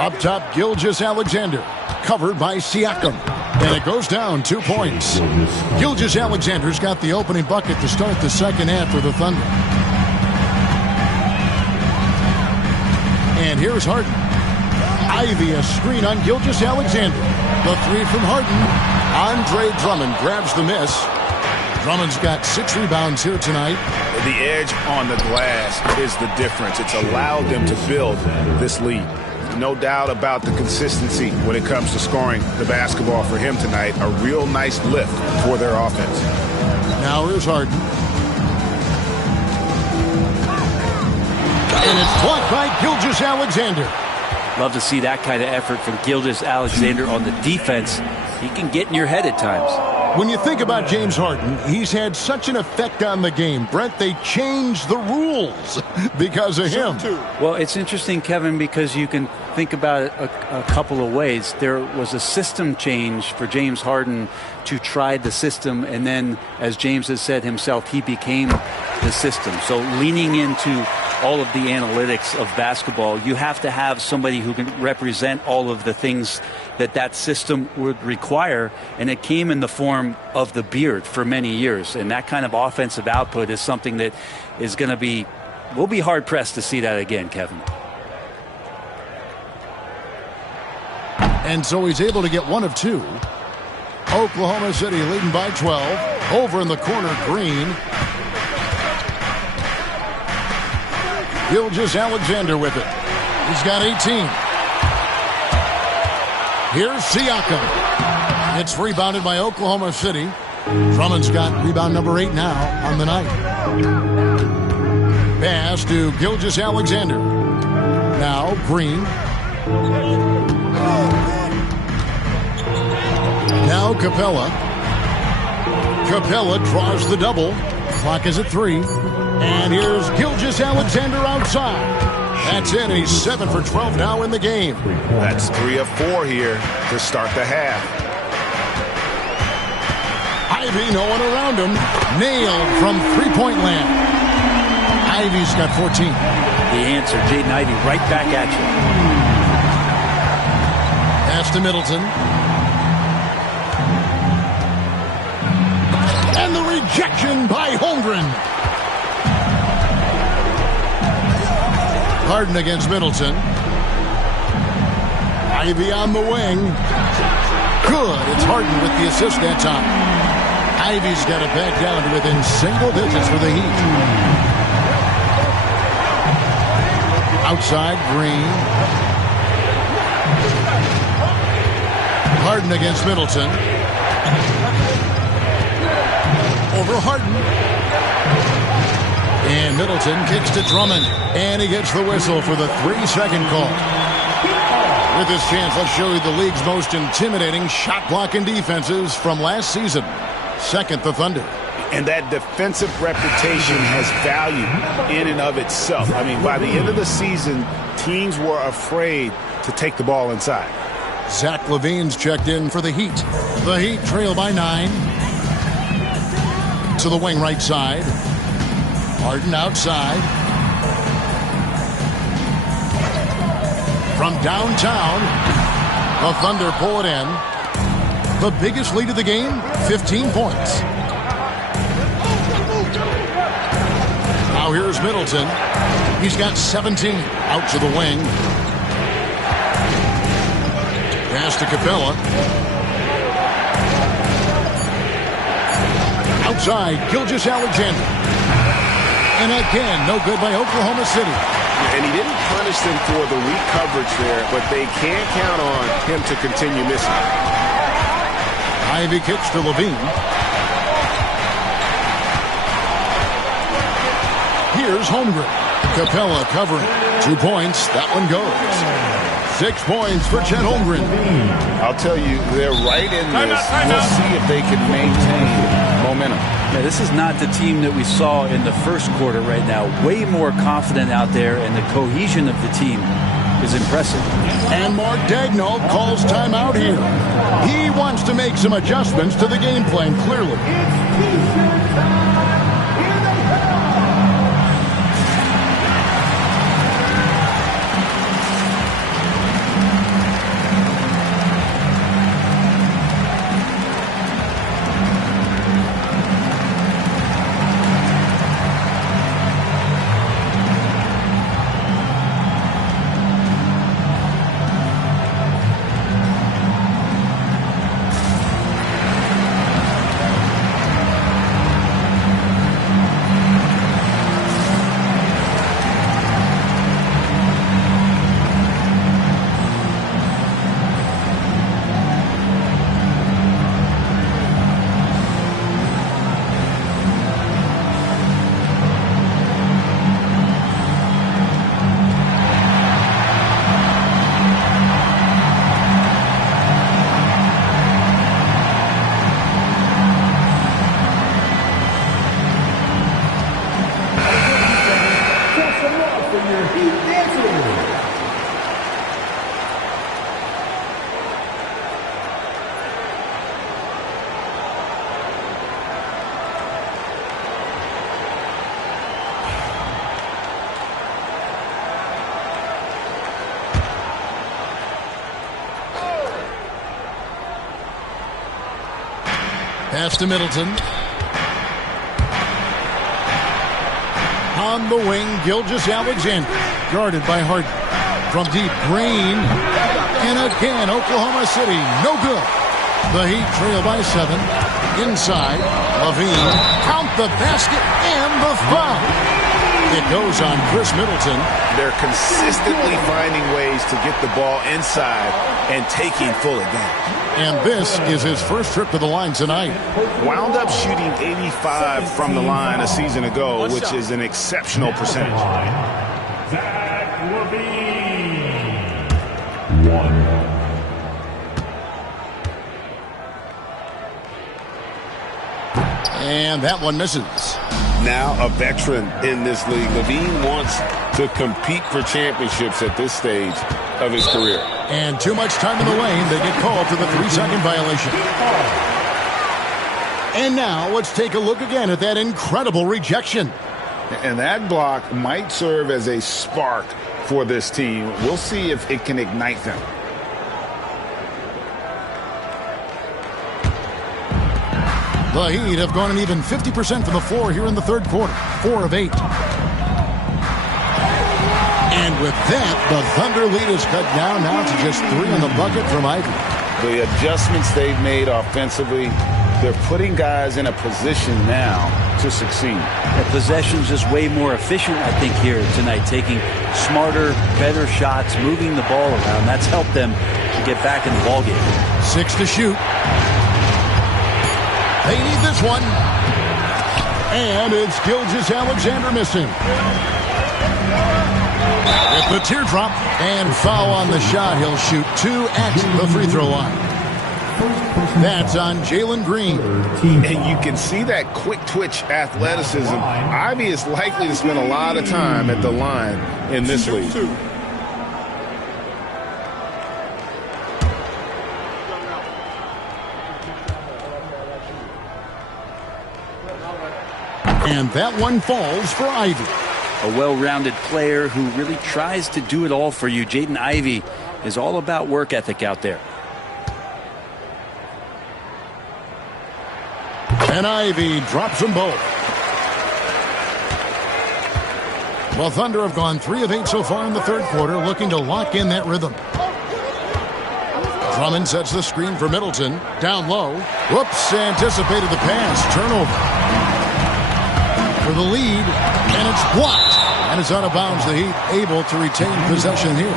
Up top, Gilgeous-Alexander. Covered by Siakam. And it goes down 2 points. Gilgeous-Alexander's got the opening bucket to start the second half for the Thunder. And here's Harden. Ivey, a screen on Gilgeous-Alexander. The 3 from Harden. Andre Drummond grabs the miss. Drummond's got 6 rebounds here tonight. The edge on the glass is the difference. It's allowed them to build this lead. No doubt about the consistency when it comes to scoring the basketball for him tonight. A real nice lift for their offense. Now here's Harden. And it's blocked by Gilgeous-Alexander. Love to see that kind of effort from Gilgeous-Alexander on the defense. He can get in your head at times. When you think about James Harden, he's had such an effect on the game. Brent, they changed the rules because of him. Well, it's interesting, Kevin, because you can think about it a couple of ways. There was a system change for James Harden to try the system, and then, as James has said himself, he became the system. So leaning into all of the analytics of basketball, you have to have somebody who can represent all of the things that system would require, and it came in the form of the beard for many years. And that kind of offensive output is something that is going to be, we'll be hard-pressed to see that again, Kevin. And so he's able to get 1 of 2. Oklahoma City leading by 12. Over in the corner, Green. Gilgeous-Alexander with it. He's got 18. Here's Siakam. It's rebounded by Oklahoma City. Drummond's got rebound number 8 now on the night. Pass to Gilgeous-Alexander. Now Green. Now Capella. Capella draws the double. Clock is at 3. And here's Gilgeous-Alexander outside. That's it. He's 7 for 12 now in the game. That's 3 of 4 here to start the half. Ivey, no one around him. Nailed from three-point land. Ivey's got 14. The answer, Jaden Ivey, right back at you. Pass to Middleton. And the rejection by Holmgren. Harden against Middleton. Ivey on the wing. Good. It's Harden with the assist that time. Ivey's got it back down to within single digits for the Heat. Outside, Green. Harden against Middleton. Over Harden. And Middleton kicks to Drummond. And he gets the whistle for the 3-second call. With this chance, let's show you the league's most intimidating shot-blocking defenses from last season. Second, the Thunder. And that defensive reputation has value in and of itself. I mean, by the end of the season, teams were afraid to take the ball inside. Zach LaVine's checked in for the Heat. The Heat trail by 9. To the wing right side. Harden outside. From downtown, the Thunder pull it in. The biggest lead of the game, 15 points. Now here's Middleton. He's got 17. Out to the wing. Pass to Capella. Outside, Gilgeous-Alexander. And again, no good by Oklahoma City. And he didn't punish them for the weak coverage there, but they can't count on him to continue missing. Ivy kicks to LaVine. Here's Holmgren. Capella covering. 2 points. That one goes. 6 points for Chet Holmgren. I'll tell you, they're right in this. We'll see if they can maintain momentum. Yeah, this is not the team that we saw in the first quarter right now. Way more confident out there, and the cohesion of the team is impressive. And Mark Daigneault calls timeout here. He wants to make some adjustments to the game plan, clearly. Pass to Middleton. On the wing, Gilgeous-Alexander. Guarded by Harden. From deep, Green. And again, Oklahoma City. No good. The Heat trail by 7. Inside, LaVine. Count the basket and the foul. It goes on Chris Middleton. They're consistently finding ways to get the ball inside and taking full advantage. And this is his first trip to the line tonight. Wound up shooting 85 from the line a season ago, which is an exceptional percentage. Zach LaVine. 1. And that one misses. Now a veteran in this league. LaVine wants to compete for championships at this stage of his career. And too much time in the lane. They get called for the 3-second violation. And now let's take a look again at that incredible rejection. And that block might serve as a spark for this team. We'll see if it can ignite them. The Heat have gone an even 50% from the floor here in the third quarter. 4 of 8. And with that, the Thunder lead is cut down now to just 3 in the bucket from Ivy. The adjustments they've made offensively, they're putting guys in a position now to succeed. The possession's just way more efficient, I think, here tonight. Taking smarter, better shots, moving the ball around. That's helped them to get back in the ballgame. 6 to shoot. They need this one. And it's Gilgeous-Alexander missing. With the teardrop and foul on the shot, he'll shoot 2 at the free throw line. That's on Jalen Green. And you can see that quick twitch athleticism. Ivy is likely to spend a lot of time at the line in this league. And that one falls for Ivy. A well-rounded player who really tries to do it all for you. Jaden Ivey is all about work ethic out there. And Ivy drops them both. Well, Thunder have gone 3 of 8 so far in the third quarter, looking to lock in that rhythm. Drummond sets the screen for Middleton. Down low. Whoops, anticipated the pass. Turnover. For the lead, and it's blocked. And it's out of bounds. The Heat able to retain possession here.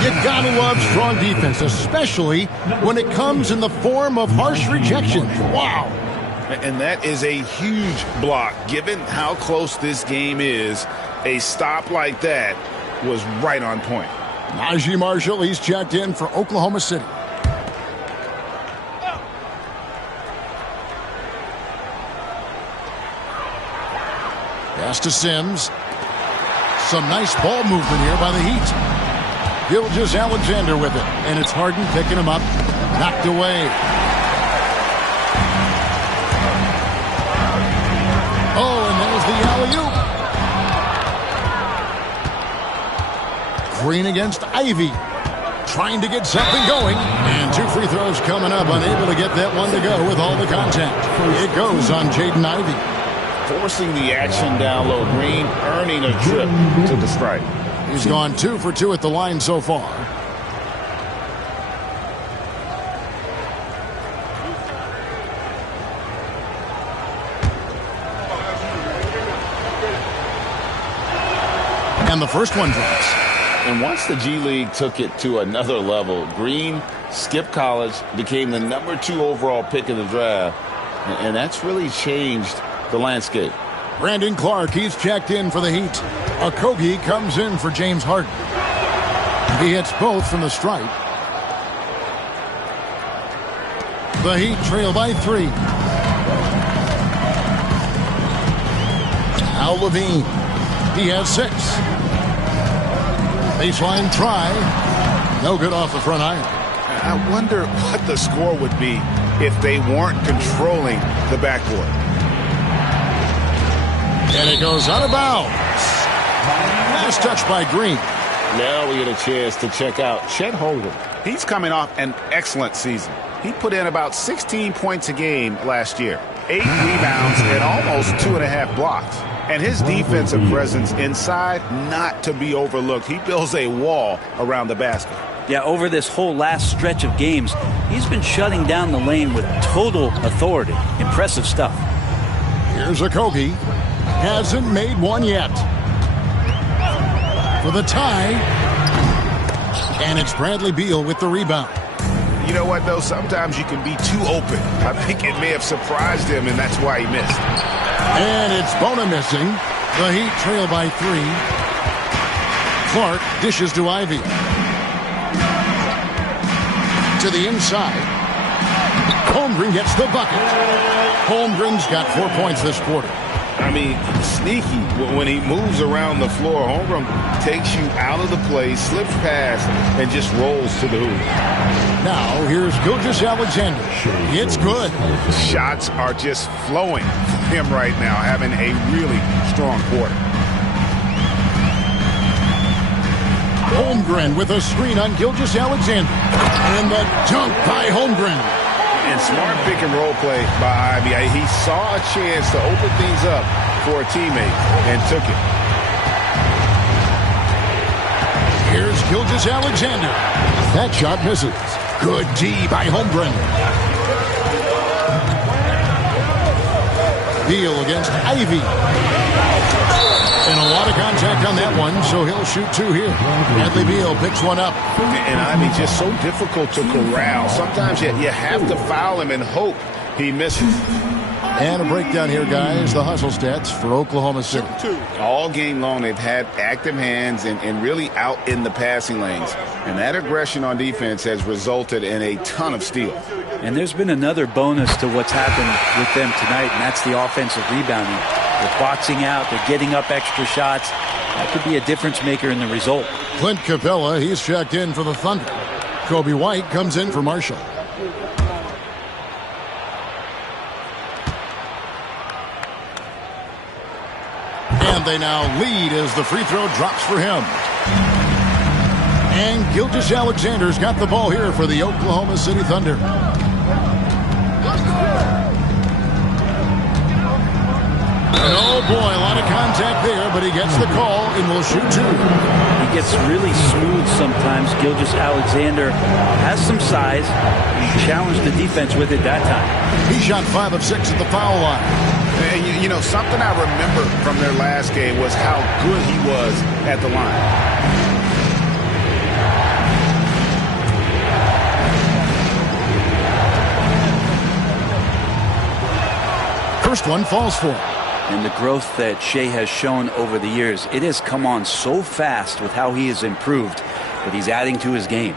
You gotta love strong defense, especially when it comes in the form of harsh rejections. Wow. And that is a huge block. Given how close this game is, a stop like that was right on point. Najee Marshall, he's checked in for Oklahoma City. Pass to Sims. Some nice ball movement here by the Heat. Gilgeous-Alexander with it. And it's Harden picking him up. Knocked away. Oh, and there's the alley-oop. Green against Ivy. Trying to get something going. And 2 free throws coming up. Unable to get that one to go with all the contact. It goes on Jaden Ivey. Forcing the action down low. Green earning a trip to the stripe. He's gone 2 for 2 at the line so far. And the first one drops. And once the G League took it to another level, Green skipped college, became the #2 overall pick in the draft, and that's really changed the landscape. Brandon Clark, he's checked in for the Heat. Okogie comes in for James Harden. He hits both from the stripe. The Heat trail by 3. Al Levine, he has 6. Baseline try. No good off the front iron. I wonder what the score would be if they weren't controlling the backboard. And it goes out of bounds. Last touch by Green. Now we get a chance to check out Chet Holmgren. He's coming off an excellent season. He put in about 16 points a game last year, 8 rebounds, and almost 2.5 blocks. And his defensive presence inside, not to be overlooked. He builds a wall around the basket. Yeah, over this whole last stretch of games, he's been shutting down the lane with total authority. Impressive stuff. Here's Okogie. Hasn't made one yet. For the tie. And it's Bradley Beal with the rebound. You know what, though? Sometimes you can be too open. I think it may have surprised him, and that's why he missed. And it's Bona missing. The Heat trail by 3. Clark dishes to Ivy. To the inside. Holmgren gets the bucket. Holmgren's got 4 points this quarter. I mean, sneaky. When he moves around the floor, Holmgren takes you out of the play, slips past, and just rolls to the hoop. Now, here's Gilgeous-Alexander. It's good. Shots are just flowing from him right now, having a really strong quarter. Holmgren with a screen on Gilgeous-Alexander. And the dunk by Holmgren. And smart pick-and-roll play by Ivy. He saw a chance to open things up for a teammate and took it. Here's Gilgeous-Alexander. That shot misses. Good D by Holmgren. Beal against Ivy. And a lot of contact on that one, so he'll shoot 2 here. Bradley Beal picks one up. And Ivy just so difficult to corral. Sometimes you have to foul him and hope he misses. And a breakdown here, guys. The hustle stats for Oklahoma City. All game long, they've had active hands and really out in the passing lanes. And that aggression on defense has resulted in a ton of steals. And there's been another bonus to what's happened with them tonight, and that's the offensive rebounding. They're boxing out. They're getting up extra shots. That could be a difference maker in the result. Clint Capella, he's checked in for the Thunder. Kobe White comes in for Marshall. And they now lead as the free throw drops for him. And Gilgeous-Alexander's got the ball here for the Oklahoma City Thunder. And oh boy, a lot of contact there, but he gets the call and will shoot two. He gets really smooth sometimes. Gilgeous-Alexander has some size. He challenged the defense with it that time. He shot 5 of 6 at the foul line. And you know, something I remember from their last game was how good he was at the line. First one falls for him. And the growth that Shai has shown over the years, it has come on so fast with how he has improved, but he's adding to his game.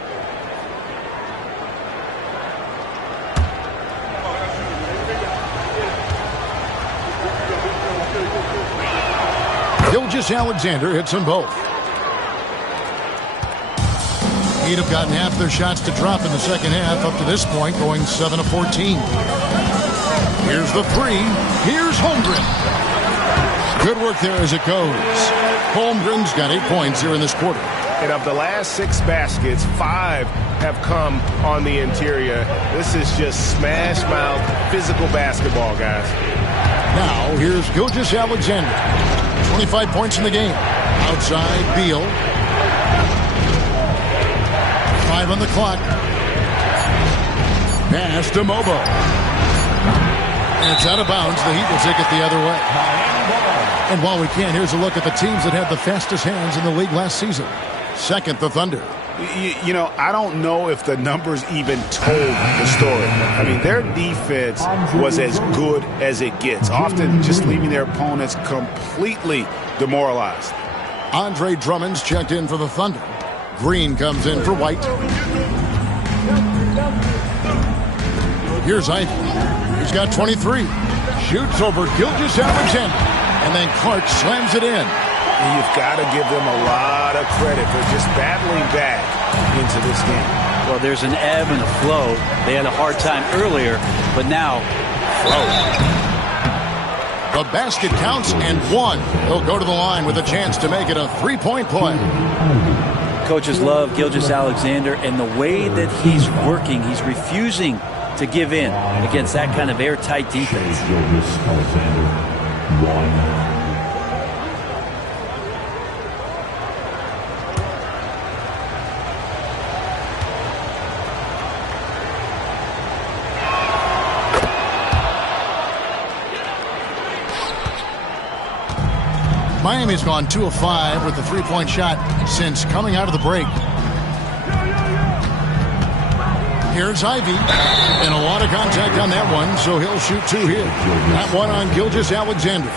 Gilgeous-Alexander hits them both. He'd have gotten half their shots to drop in the second half up to this point, going 7 of 14. Here's the three. Here's Holmgren. Good work there as it goes. Holmgren's got 8 points here in this quarter. And of the last 6 baskets, 5 have come on the interior. This is just smash mouth physical basketball, guys. Now here's Gilgeous-Alexander. 25 points in the game. Outside Beal. 5 on the clock. Pass to Mobo. And it's out of bounds. The Heat will take it the other way. And while we can, here's a look at the teams that had the fastest hands in the league last season. Second, the Thunder. You know, I don't know if the numbers even told the story. I mean, their defense was as good as it gets, often just leaving their opponents completely demoralized. Andre Drummond's checked in for the Thunder. Green comes in for White. Here's Ivey. He's got 23. Shoots over Gilgeous-Alexander. And then Clark slams it in. And you've got to give them a lot of credit for just battling back into this game. Well, there's an ebb and a flow. They had a hard time earlier, but now, flow. The basket counts and one. He'll go to the line with a chance to make it a three-point play. Coaches love Gilgeous-Alexander, and the way that he's working, he's refusing to give in against that kind of airtight defense. Gilgeous-Alexander, 1. Miami's gone 2 of 5 with the three-point shot since coming out of the break. Here's Ivey, and a lot of contact on that one, so he'll shoot 2 here. That one on Gilgeous-Alexander.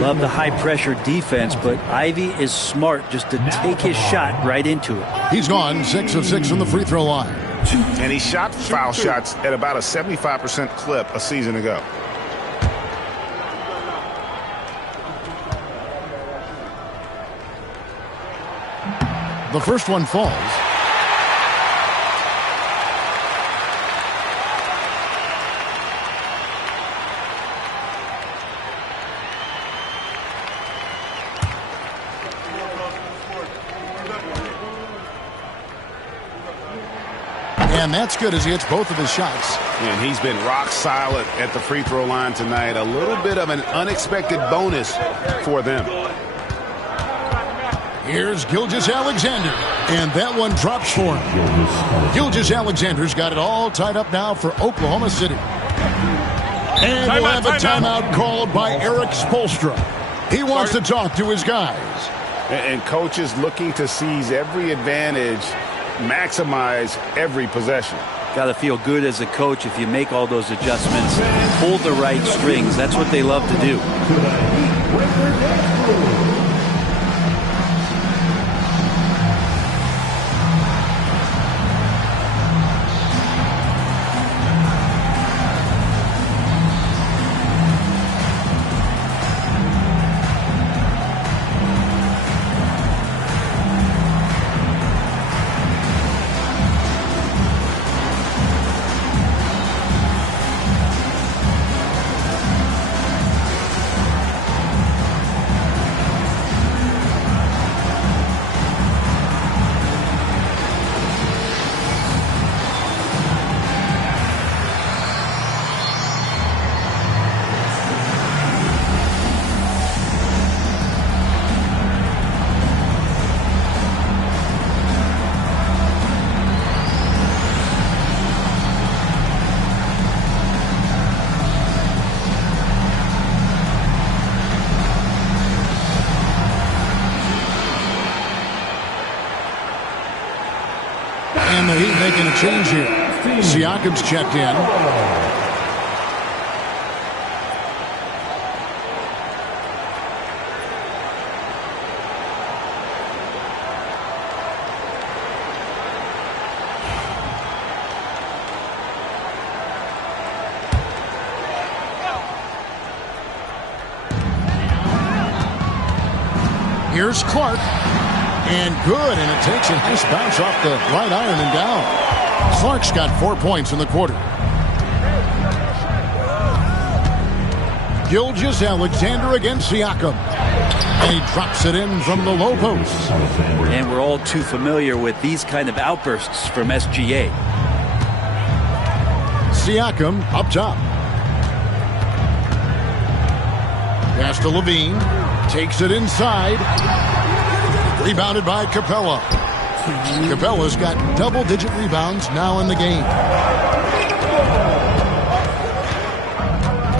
Love the high-pressure defense, but Ivey is smart just to take his shot right into it. He's gone 6 of 6 from the free throw line. And he shot foul shots at about a 75% clip a season ago. The first one falls. And that's good as he hits both of his shots. And he's been rock solid at the free throw line tonight. A little bit of an unexpected bonus for them. Here's Gilgeous-Alexander, and that one drops for him. Gilgeous-Alexander's got it all tied up now for Oklahoma City. And we'll have a timeout called by Eric Spoelstra. He wants to talk to his guys. And coaches looking to seize every advantage, maximize every possession. Got to feel good as a coach if you make all those adjustments, pull the right strings. That's what they love to do. And the Heat making a change here. Siakam's checked in. Here's Clark. And good, and it takes a nice bounce off the right iron and down. Clark's got 4 points in the quarter. Gilgeous-Alexander against Siakam. And he drops it in from the low post. And we're all too familiar with these kind of outbursts from SGA. Siakam up top. Pass to Levine. Takes it inside. Rebounded by Capella. Capella's got double-digit rebounds now in the game.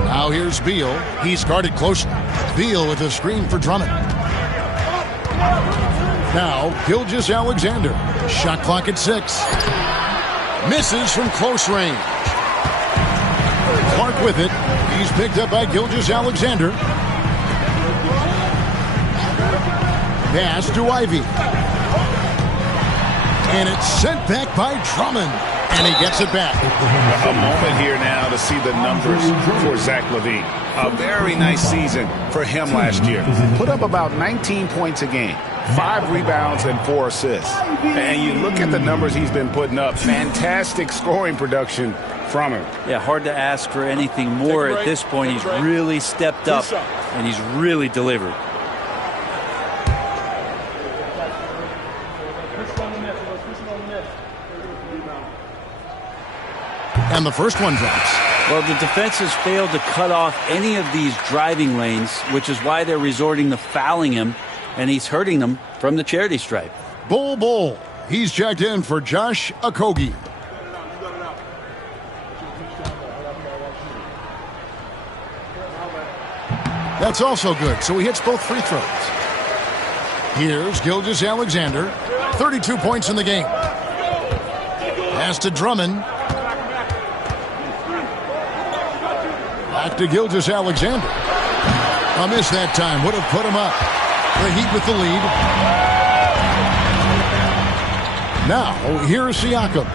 Now here's Beal. He's guarded closely. Beal with a screen for Drummond. Now Gilgeous-Alexander. Shot clock at 6. Misses from close range. Clark with it. He's picked up by Gilgeous-Alexander. Pass to Ivy. And it's sent back by Drummond. And he gets it back. A moment here now to see the numbers for Zach LaVine. A very nice season for him last year. Put up about 19 points a game, 5 rebounds and 4 assists. And you look at the numbers he's been putting up. Fantastic scoring production from him. Yeah, hard to ask for anything more at this point. He's really stepped up and he's really delivered. And the first one drops. Well, the defense has failed to cut off any of these driving lanes, which is why they're resorting to fouling him, and he's hurting them from the charity stripe. Bull. He's checked in for Josh Okogie. That's also good, so he hits both free throws. Here's Gilgeous-Alexander. 32 points in the game. Pass to Drummond. Back to Gilgeous-Alexander. A miss that time. Would have put him up. The Heat with the lead. Now, here's Siakam.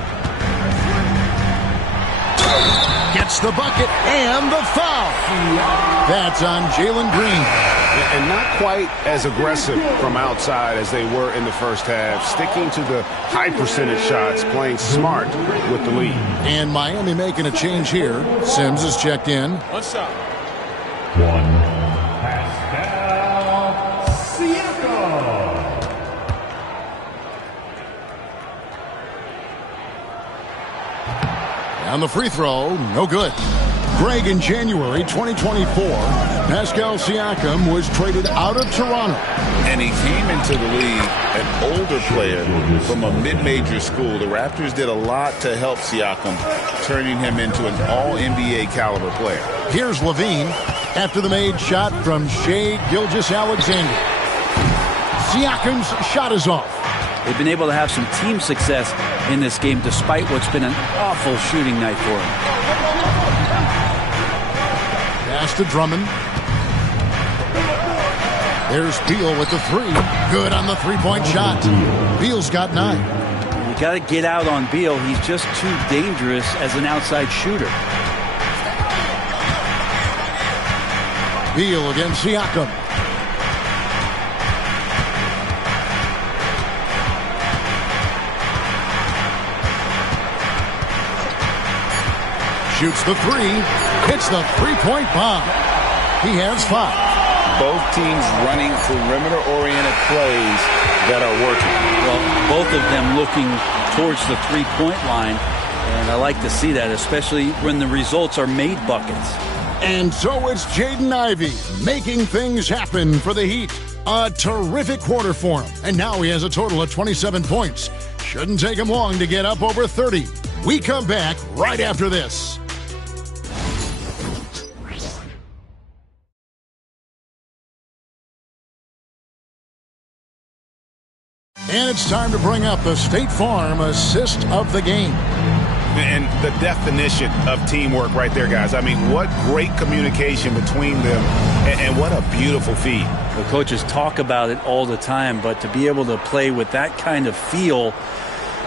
Gets the bucket and the foul. That's on Jalen Green. And not quite as aggressive from outside as they were in the first half. Sticking to the high percentage shots, playing smart with the lead. And Miami making a change here. Sims is checked in. Pascal Siakam. And the free throw, no good. Greg, in January 2024, Pascal Siakam was traded out of Toronto. And he came into the league an older player from a mid-major school. The Raptors did a lot to help Siakam, turning him into an all-NBA caliber player. Here's Levine after the made shot from Shai Gilgeous-Alexander. Siakam's shot is off. They've been able to have some team success in this game, despite what's been an awful shooting night for him. Pass to Drummond. There's Beal with the three. Good on the three-point shot. Beal's got 9. You got to get out on Beal. He's just too dangerous as an outside shooter. Beal against Siakam. Shoots the three. Hits the three-point bomb. He has 5. Both teams running perimeter-oriented plays that are working. Well, both of them looking towards the three-point line, and I like to see that, especially when the results are made buckets. And so it's Jaden Ivey making things happen for the Heat. A terrific quarter for him, and now he has a total of 27 points. Shouldn't take him long to get up over 30. We come back right after this. And it's time to bring up the State Farm assist of the game. And the definition of teamwork right there, guys. I mean, what great communication between them, and what a beautiful feed. The coaches talk about it all the time, but to be able to play with that kind of feel,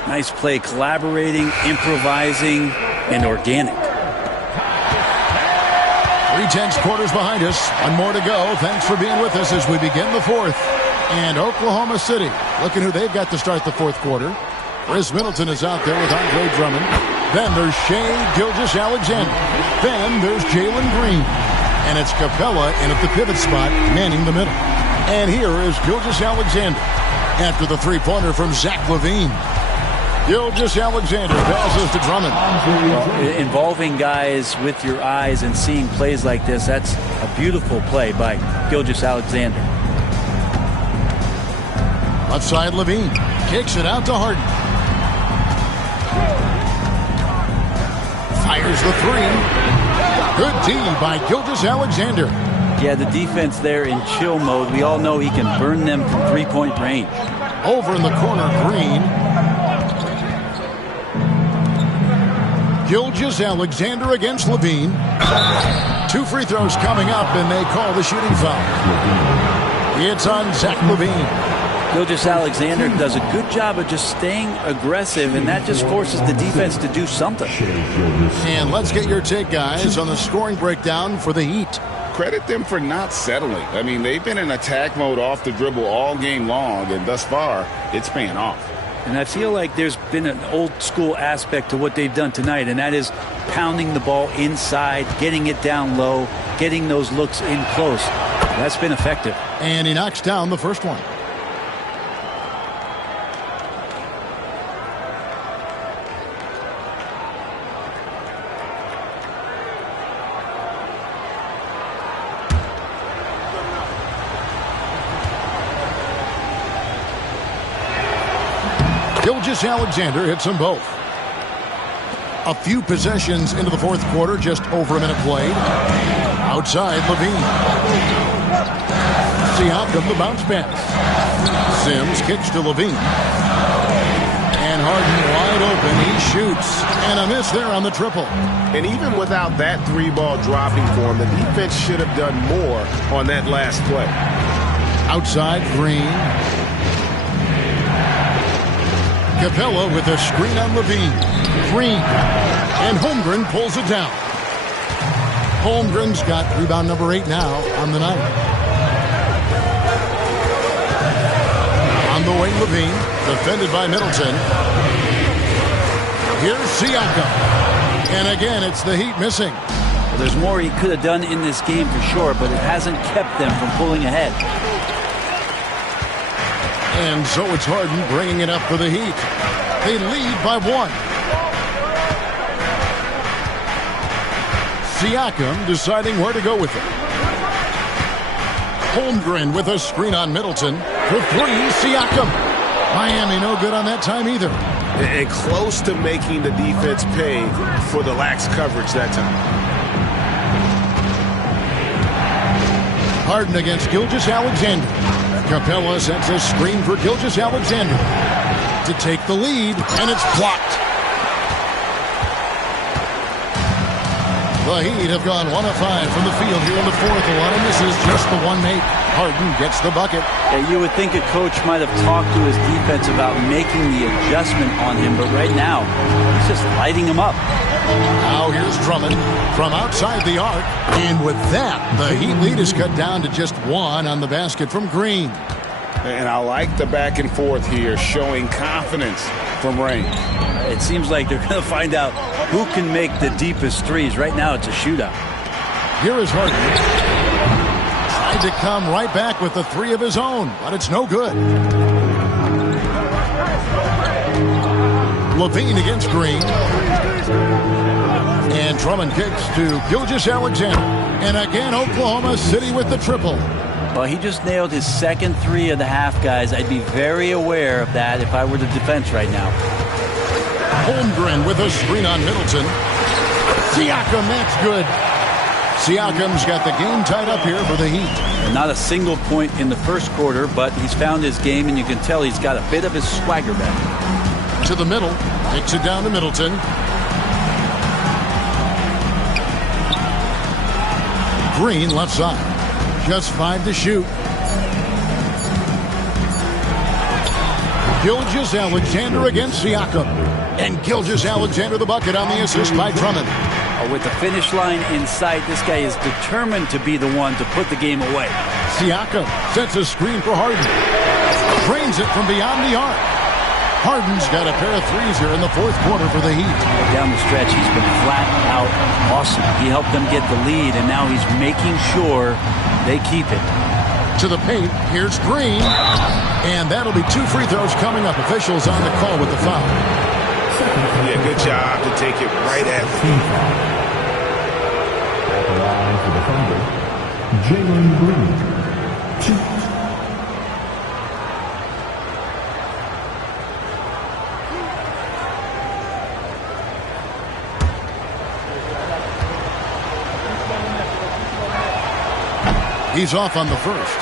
nice play, collaborating, improvising, and organic. 3/10 quarters behind us. One more to go. Thanks for being with us as we begin the fourth. And Oklahoma City, looking who they've got to start the fourth quarter. Chris Middleton is out there with Andre Drummond. Then there's Shai Gilgeous-Alexander. Then there's Jalen Green. And it's Capella in at the pivot spot, manning the middle. And here is Gilgeous-Alexander after the three-pointer from Zach LaVine. Gilgeous-Alexander passes to Drummond. Well, involving guys with your eyes and seeing plays like this, that's a beautiful play by Gilgeous-Alexander. Left side, LaVine kicks it out to Harden. Fires the three. Good D by Gilgeous-Alexander. Yeah, the defense there in chill mode. We all know he can burn them from three-point range. Over in the corner, Green. Gilgeous-Alexander against LaVine. 2 free throws coming up, and they call the shooting foul. It's on Zach LaVine. Gilgeous-Alexander does a good job of just staying aggressive, and that just forces the defense to do something. And let's get your take, guys, on the scoring breakdown for the Heat. Credit them for not settling. I mean, they've been in attack mode off the dribble all game long, and thus far, it's paying off. And I feel like there's been an old-school aspect to what they've done tonight, and that is pounding the ball inside, getting it down low, getting those looks in close. That's been effective. And he knocks down the first one. Gilgeous-Alexander hits them both. A few possessions into the fourth quarter, just over a minute played. Outside, LaVine. Siakam, the bounce pass. Sims kicks to LaVine. And Harden wide open. He shoots. And a miss there on the triple. And even without that three ball dropping for him, the defense should have done more on that last play. Outside, Green. Capella with a screen on LaVine. Green. And Holmgren pulls it down. Holmgren's got rebound number 8 now on the night. On the wing, LaVine. Defended by Middleton. Here's Siakam. And again, it's the Heat missing. Well, there's more he could have done in this game for sure, but it hasn't kept them from pulling ahead. And so it's Harden bringing it up for the Heat. They lead by 1. Siakam deciding where to go with it. Holmgren with a screen on Middleton. For 3, Siakam. Miami no good on that time either. And close to making the defense pay for the lax coverage that time. Harden against Gilgeous-Alexander. Capella sends a screen for Gilgeous-Alexander. to take the lead, and it's blocked. The Heat have gone 1 of 5 from the field here in the fourth. A lot of misses, just the one make. Harden gets the bucket. Yeah, you would think a coach might have talked to his defense about making the adjustment on him, but right now, he's just lighting him up. Now here's Drummond from outside the arc. And with that, the Heat lead is cut down to just 1 on the basket from Green. And I like the back and forth here, showing confidence from Rain. It seems like they're going to find out who can make the deepest threes. Right now, it's a shootout. Here is Harden. Tried to come right back with the 3 of his own, but it's no good. Levine against Green. And Drummond kicks to Gilgeous-Alexander. And again, Oklahoma City with the triple. Well, he just nailed his second 3 of the half, guys. I'd be very aware of that if I were the defense right now. Holmgren with a screen on Middleton. Siakam, that's good. Siakam's got the game tied up here for the Heat. And not a single point in the first quarter, but he's found his game, and you can tell he's got a bit of his swagger back. To the middle. Takes it down to Middleton. Green left side. Just 5 to shoot. Gilgeous-Alexander against Siakam. And Gilgeous-Alexander the bucket on the assist by Drummond. With the finish line in sight, this guy is determined to be the one to put the game away. Siakam sets a screen for Harden. Drains it from beyond the arc. Harden's got a pair of 3s here in the fourth quarter for the Heat. Down the stretch, he's been flat out awesome. He helped them get the lead, and now he's making sure they keep it. To the paint, here's Green. And that'll be 2 free throws coming up. Officials on the call with the foul. Yeah, good job to take it right at the At the line for the Thunder, Jalen Green. 2. He's off on the first.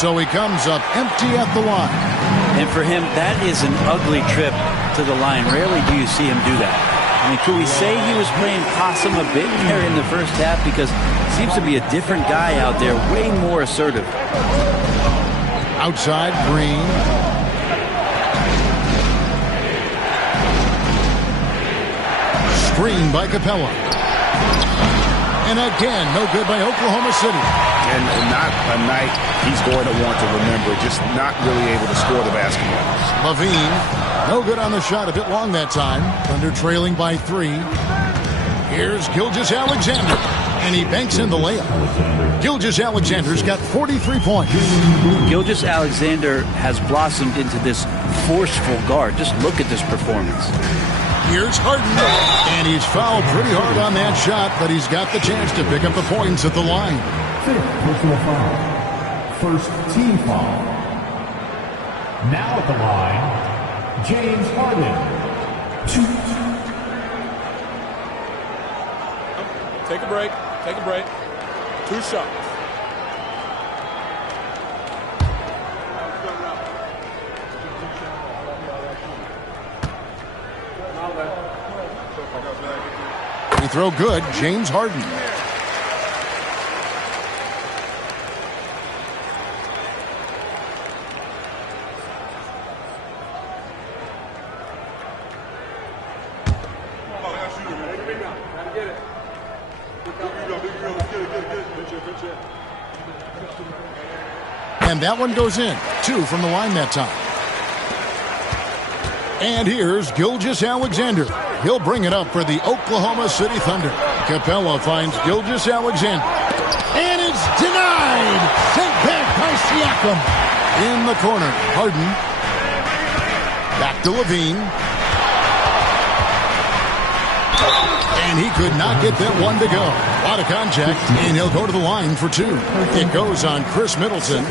So he comes up empty at the line. And for him, that is an ugly trip to the line. Rarely do you see him do that. I mean, could we say he was playing possum a bit there in the first half? Because he seems to be a different guy out there, way more assertive. Outside, Green. Screen by Capella. And again, no good by Oklahoma City. And not a night he's going to want to remember, just not really able to score the basketball. Levine. No good on the shot, a bit long that time. Thunder trailing by 3. Here's Gilgeous-Alexander, and he banks in the layup. Gilgeous-Alexander's got 43 points. Gilgeous-Alexander has blossomed into this forceful guard. Just look at this performance. Here's Harden, and he's fouled pretty hard on that shot, but he's got the chance to pick up the points at the line. 5th personal foul. First team foul. Now at the line, James Harden. 2. Take a break. Take a break. 2 shots. Free throw good, James Harden. And that one goes in. 2 from the line that time. And here's Gilgeous-Alexander. He'll bring it up for the Oklahoma City Thunder. Capella finds Gilgeous-Alexander. And it's denied. Sent back by Siakam. In the corner, Harden. Back to Levine. And he could not get that one to go. A lot of contact, and he'll go to the line for 2. It goes on Chris Middleton.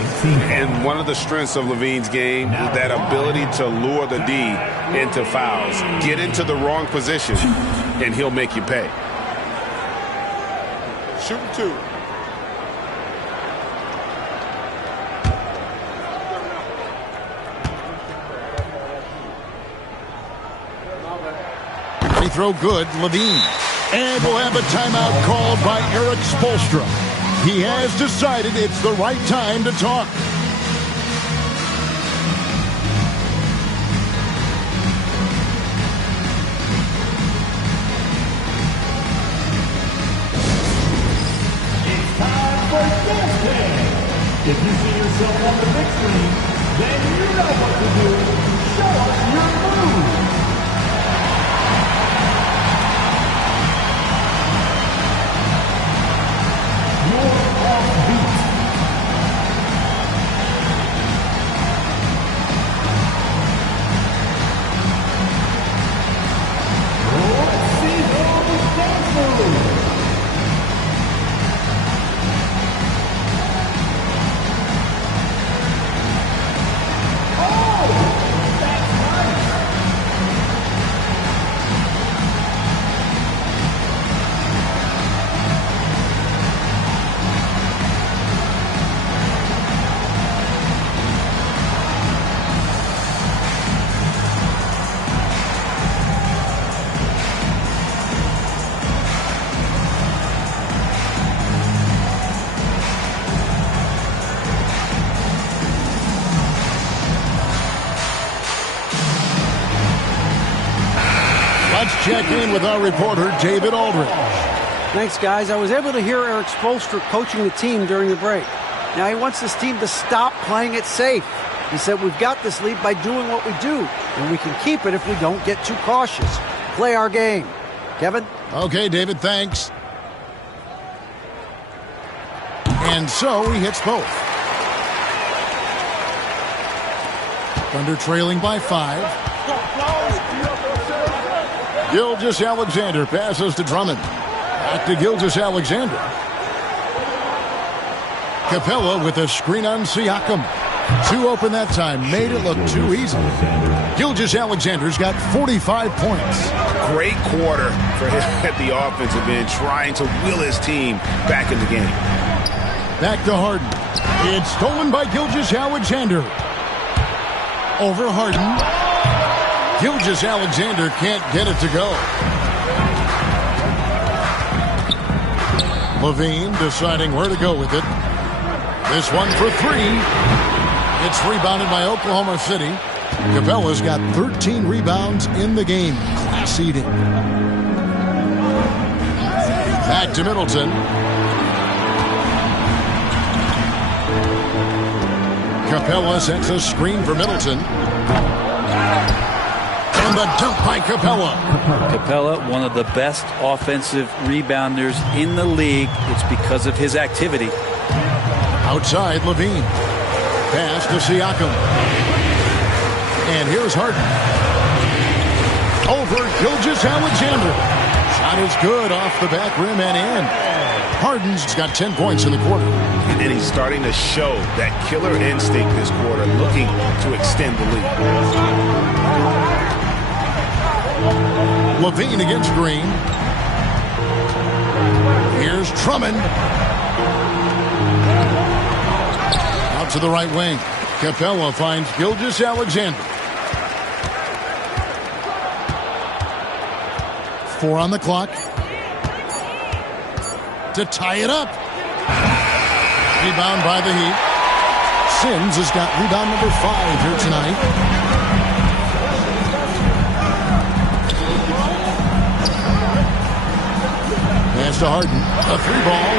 And one of the strengths of Levine's game is that ability to lure the D into fouls. Get into the wrong position, and he'll make you pay. Shooting 2. Free throw good, Levine. And we'll have a timeout called by Erik Spoelstra. He has decided it's the right time to talk. It's time for Dance Day. If you see yourself on the big screen, then you know what to do. Show us your move. Let's check in with our reporter, David Aldridge. Thanks, guys. I was able to hear Erik Spoelstra coaching the team during the break. Now, he wants this team to stop playing it safe. He said, we've got this lead by doing what we do, and we can keep it if we don't get too cautious. Play our game. Kevin? Okay, David, thanks. And so he hits both. Thunder trailing by 5. Gilgeous-Alexander passes to Drummond. Back to Gilgeous-Alexander. Capella with a screen on Siakam. 2 open that time. Made it look too easy. Gilgeous-Alexander's got 45 points. Great quarter for him at the offensive end, trying to will his team back in the game. Back to Harden. It's stolen by Gilgeous-Alexander. Over Harden. Gilgeous-Alexander can't get it to go. Levine deciding where to go with it. This one for 3. It's rebounded by Oklahoma City. Capella's got 13 rebounds in the game. Class eating. Back to Middleton. Capella sets a screen for Middleton. And the dunk by Capella. Capella, one of the best offensive rebounders in the league. It's because of his activity. Outside, Levine. Pass to Siakam. And here's Harden. Over Gilgeous-Alexander. Shot is good off the back rim and in. Harden's got 10 points in the quarter. And he's starting to show that killer instinct this quarter, looking to extend the lead. Levine against Green. Here's Drummond. Out to the right wing. Capella finds Gilgeous-Alexander. 4 on the clock. To tie it up. Rebound by the Heat. Sims has got rebound number 5 here tonight. Pass to Harden. A 3-ball.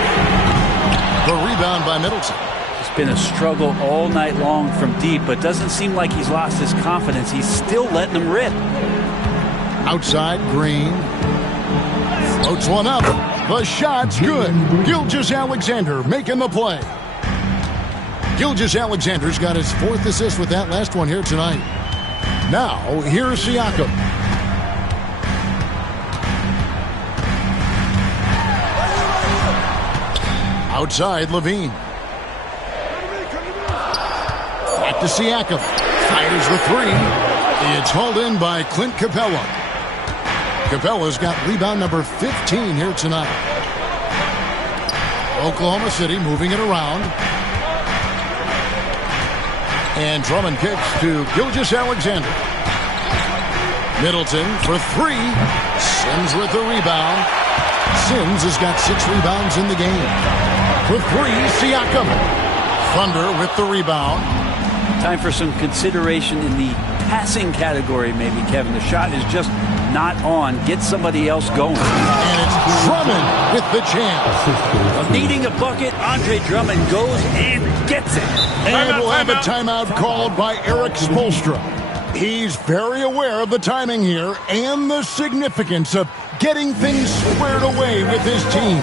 The rebound by Middleton. It's been a struggle all night long from deep, but doesn't seem like he's lost his confidence. He's still letting them rip. Outside, Green. Floats one up. The shot's good. Gilgeous-Alexander making the play. Gilgeous-Alexander's got his 4th assist with that last one here tonight. Now, here's Siakam. Outside, Levine. Back to Siakam. Fires the three. It's hauled in by Clint Capella. Capella's got rebound number 15 here tonight. Oklahoma City moving it around. And Drummond kicks to Gilgeous-Alexander. Middleton for three. Sims with the rebound. Sims has got 6 rebounds in the game. For three, Siakam. Thunder with the rebound. Time for some consideration in the passing category, maybe, Kevin. The shot is just not on. Get somebody else going. And it's Drummond with the chance. Needing a bucket, Andre Drummond goes and gets it. And we'll have a timeout called by Eric Spoelstra. He's very aware of the timing here and the significance of getting things squared away with his team.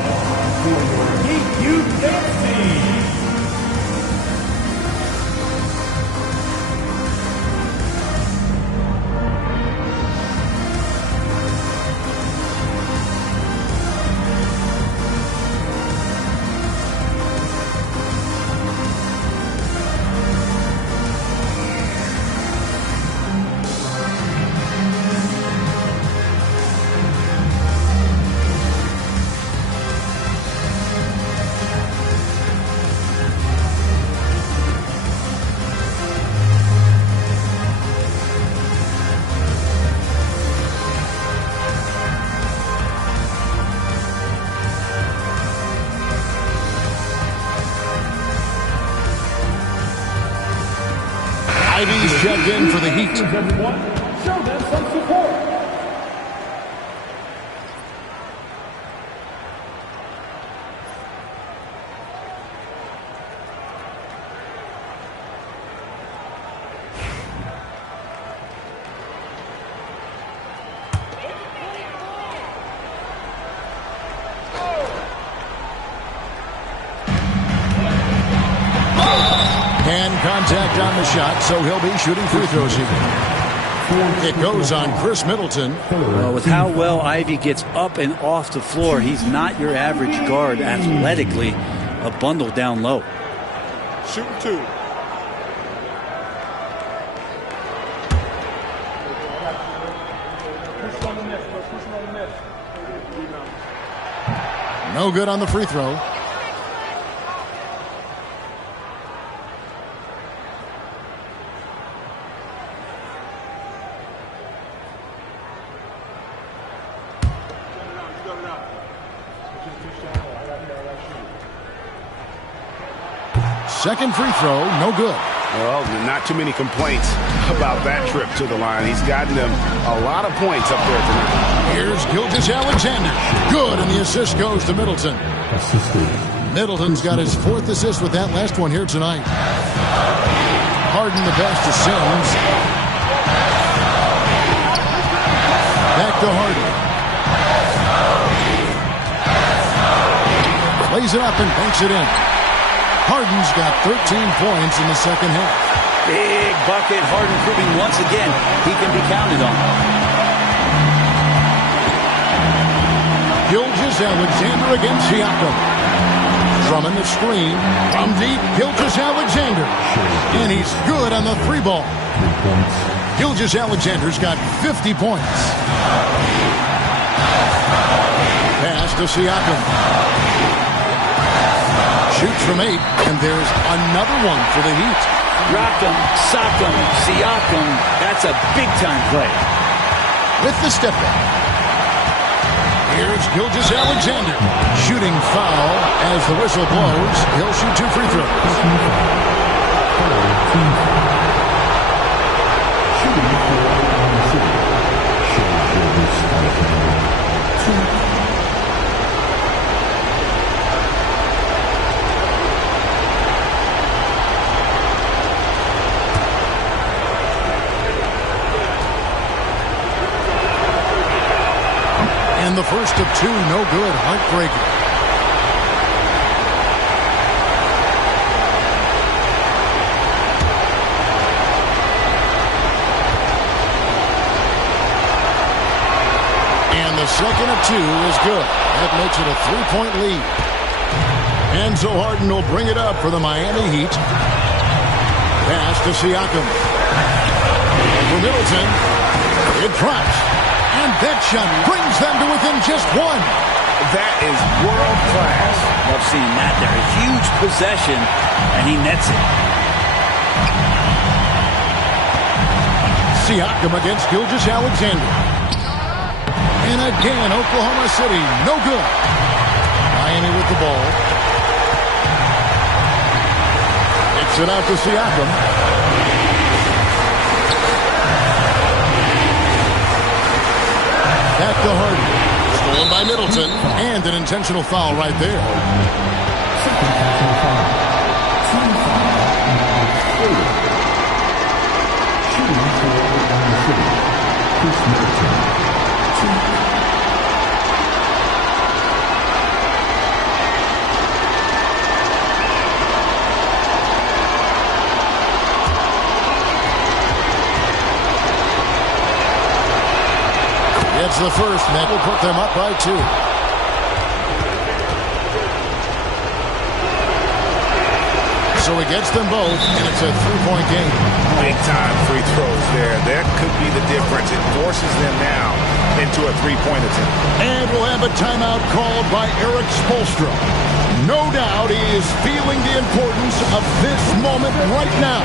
Ivy's checked in for the Heat. Show them some support. Contact on the shot, so he'll be shooting free throws here. It goes on Chris Middleton. Well, with how well Ivy gets up and off the floor, he's not your average guard athletically. A bundle down low. Shooting 2. No good on the free throw. Second free throw, no good. Well, not too many complaints about that trip to the line. He's gotten them a lot of points up there tonight. Here's Gilgeous-Alexander. Good, and the assist goes to Middleton. Middleton's got his 4th assist with that last one here tonight. Harden the pass to Sims. Back to Harden. Lays it up and banks it in. Harden's got 13 points in the second half. Big bucket. Harden proving once again he can be counted on. Gilgeous-Alexander against Siakam. Drummond the screen. From deep, Gilgeous-Alexander. And he's good on the 3 ball. Gilgeous-Alexander's got 50 points. Pass to Siakam. Shoots from 8, and there's another one for the Heat. Rock'em, sock'em, Siakam. That's a big-time play. With the step back. Here's Gilgeous-Alexander. Shooting foul as the whistle blows. He'll shoot 2 free throws. And the first of 2, no good. Heartbreaker. And the second of 2 is good. That makes it a 3-point lead. And so Harden will bring it up for the Miami Heat. Pass to Siakam. For Middleton. It drops. And that shot brings them to within just one. That is world class. Love seeing that there. A huge possession, and he nets it. Siakam against Gilgeous-Alexander. And again, Oklahoma City, no good. Miami with the ball. Kicks it out to Siakam. Back to Harden. Stolen by Middleton. And an intentional foul right there. It's the first, and that will put them up by 2. So he gets them both, and it's a 3-point game. Big time free throws there. That could be the difference. It forces them now into a 3-point attempt. And we'll have a timeout called by Erik Spoelstra. No doubt he is feeling the importance of this moment right now.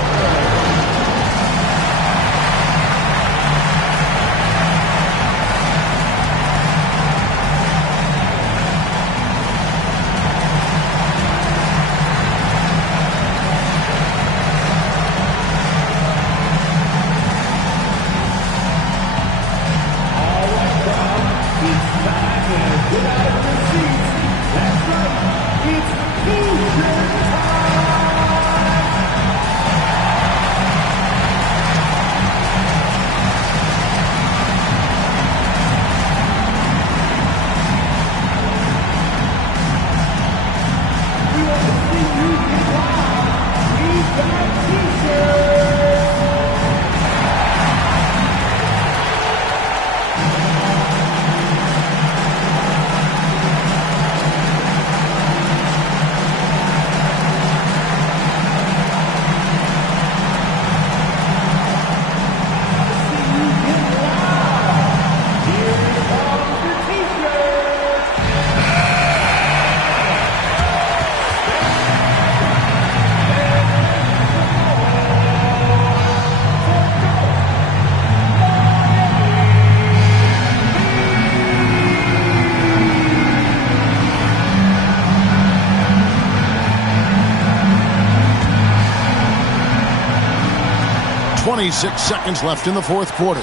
.26 seconds left in the fourth quarter.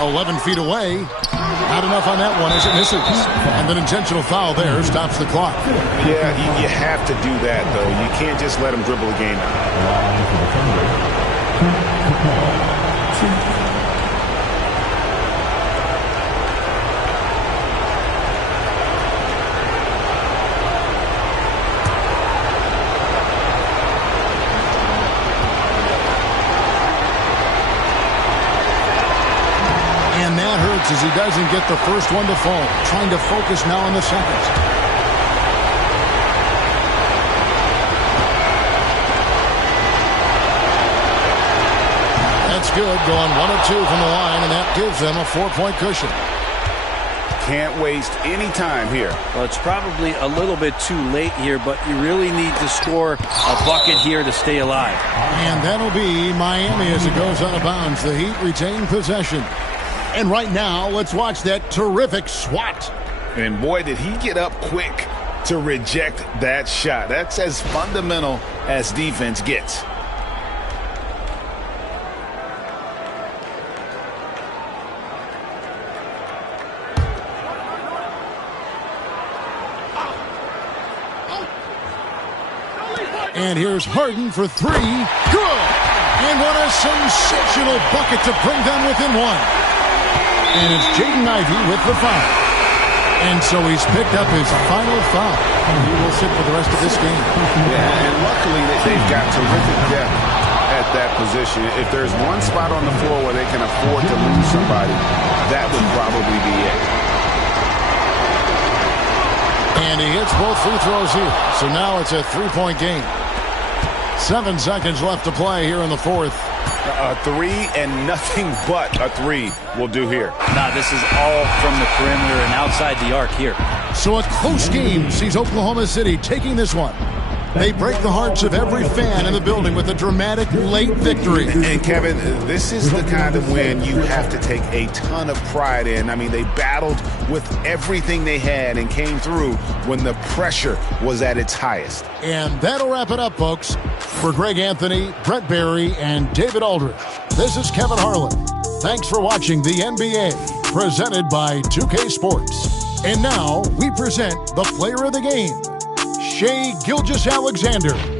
11 feet away. Not enough on that one as it misses. And an intentional foul there stops the clock. Yeah, you have to do that, though. You can't just let them dribble a game out. As he doesn't get the first one to fall. Trying to focus now on the second. That's good. Going 1 of 2 from the line, and that gives them a 4-point cushion. Can't waste any time here. Well, it's probably a little bit too late here, but you really need to score a bucket here to stay alive. And that'll be Miami as it goes out of bounds. The Heat retain possession. And right now, let's watch that terrific swat. And boy, did he get up quick to reject that shot. That's as fundamental as defense gets. And here's Harden for 3. Good! And what a sensational bucket to bring them within 1. And it's Jaden Ivey with the foul. And so he's picked up his final foul. And he will sit for the rest of this game. Yeah, and luckily they've got terrific depth at that position. If there's one spot on the floor where they can afford to lose somebody, that would probably be it. And he hits both free throws here. So now it's a 3-point game. 7 seconds left to play here in the fourth. A three and nothing but a three will do here. Nah, this is all from the perimeter and outside the arc here. So a close game sees Oklahoma City taking this one. They break the hearts of every fan in the building with a dramatic late victory. And Kevin, this is the kind of win you have to take a ton of pride in. I mean, they battled with everything they had and came through when the pressure was at its highest. And that'll wrap it up, folks. For Greg Anthony, Brett Barry, and David Aldridge, this is Kevin Harlan. Thanks for watching the NBA, presented by 2K Sports. And now we present the player of the game, Shai Gilgeous-Alexander.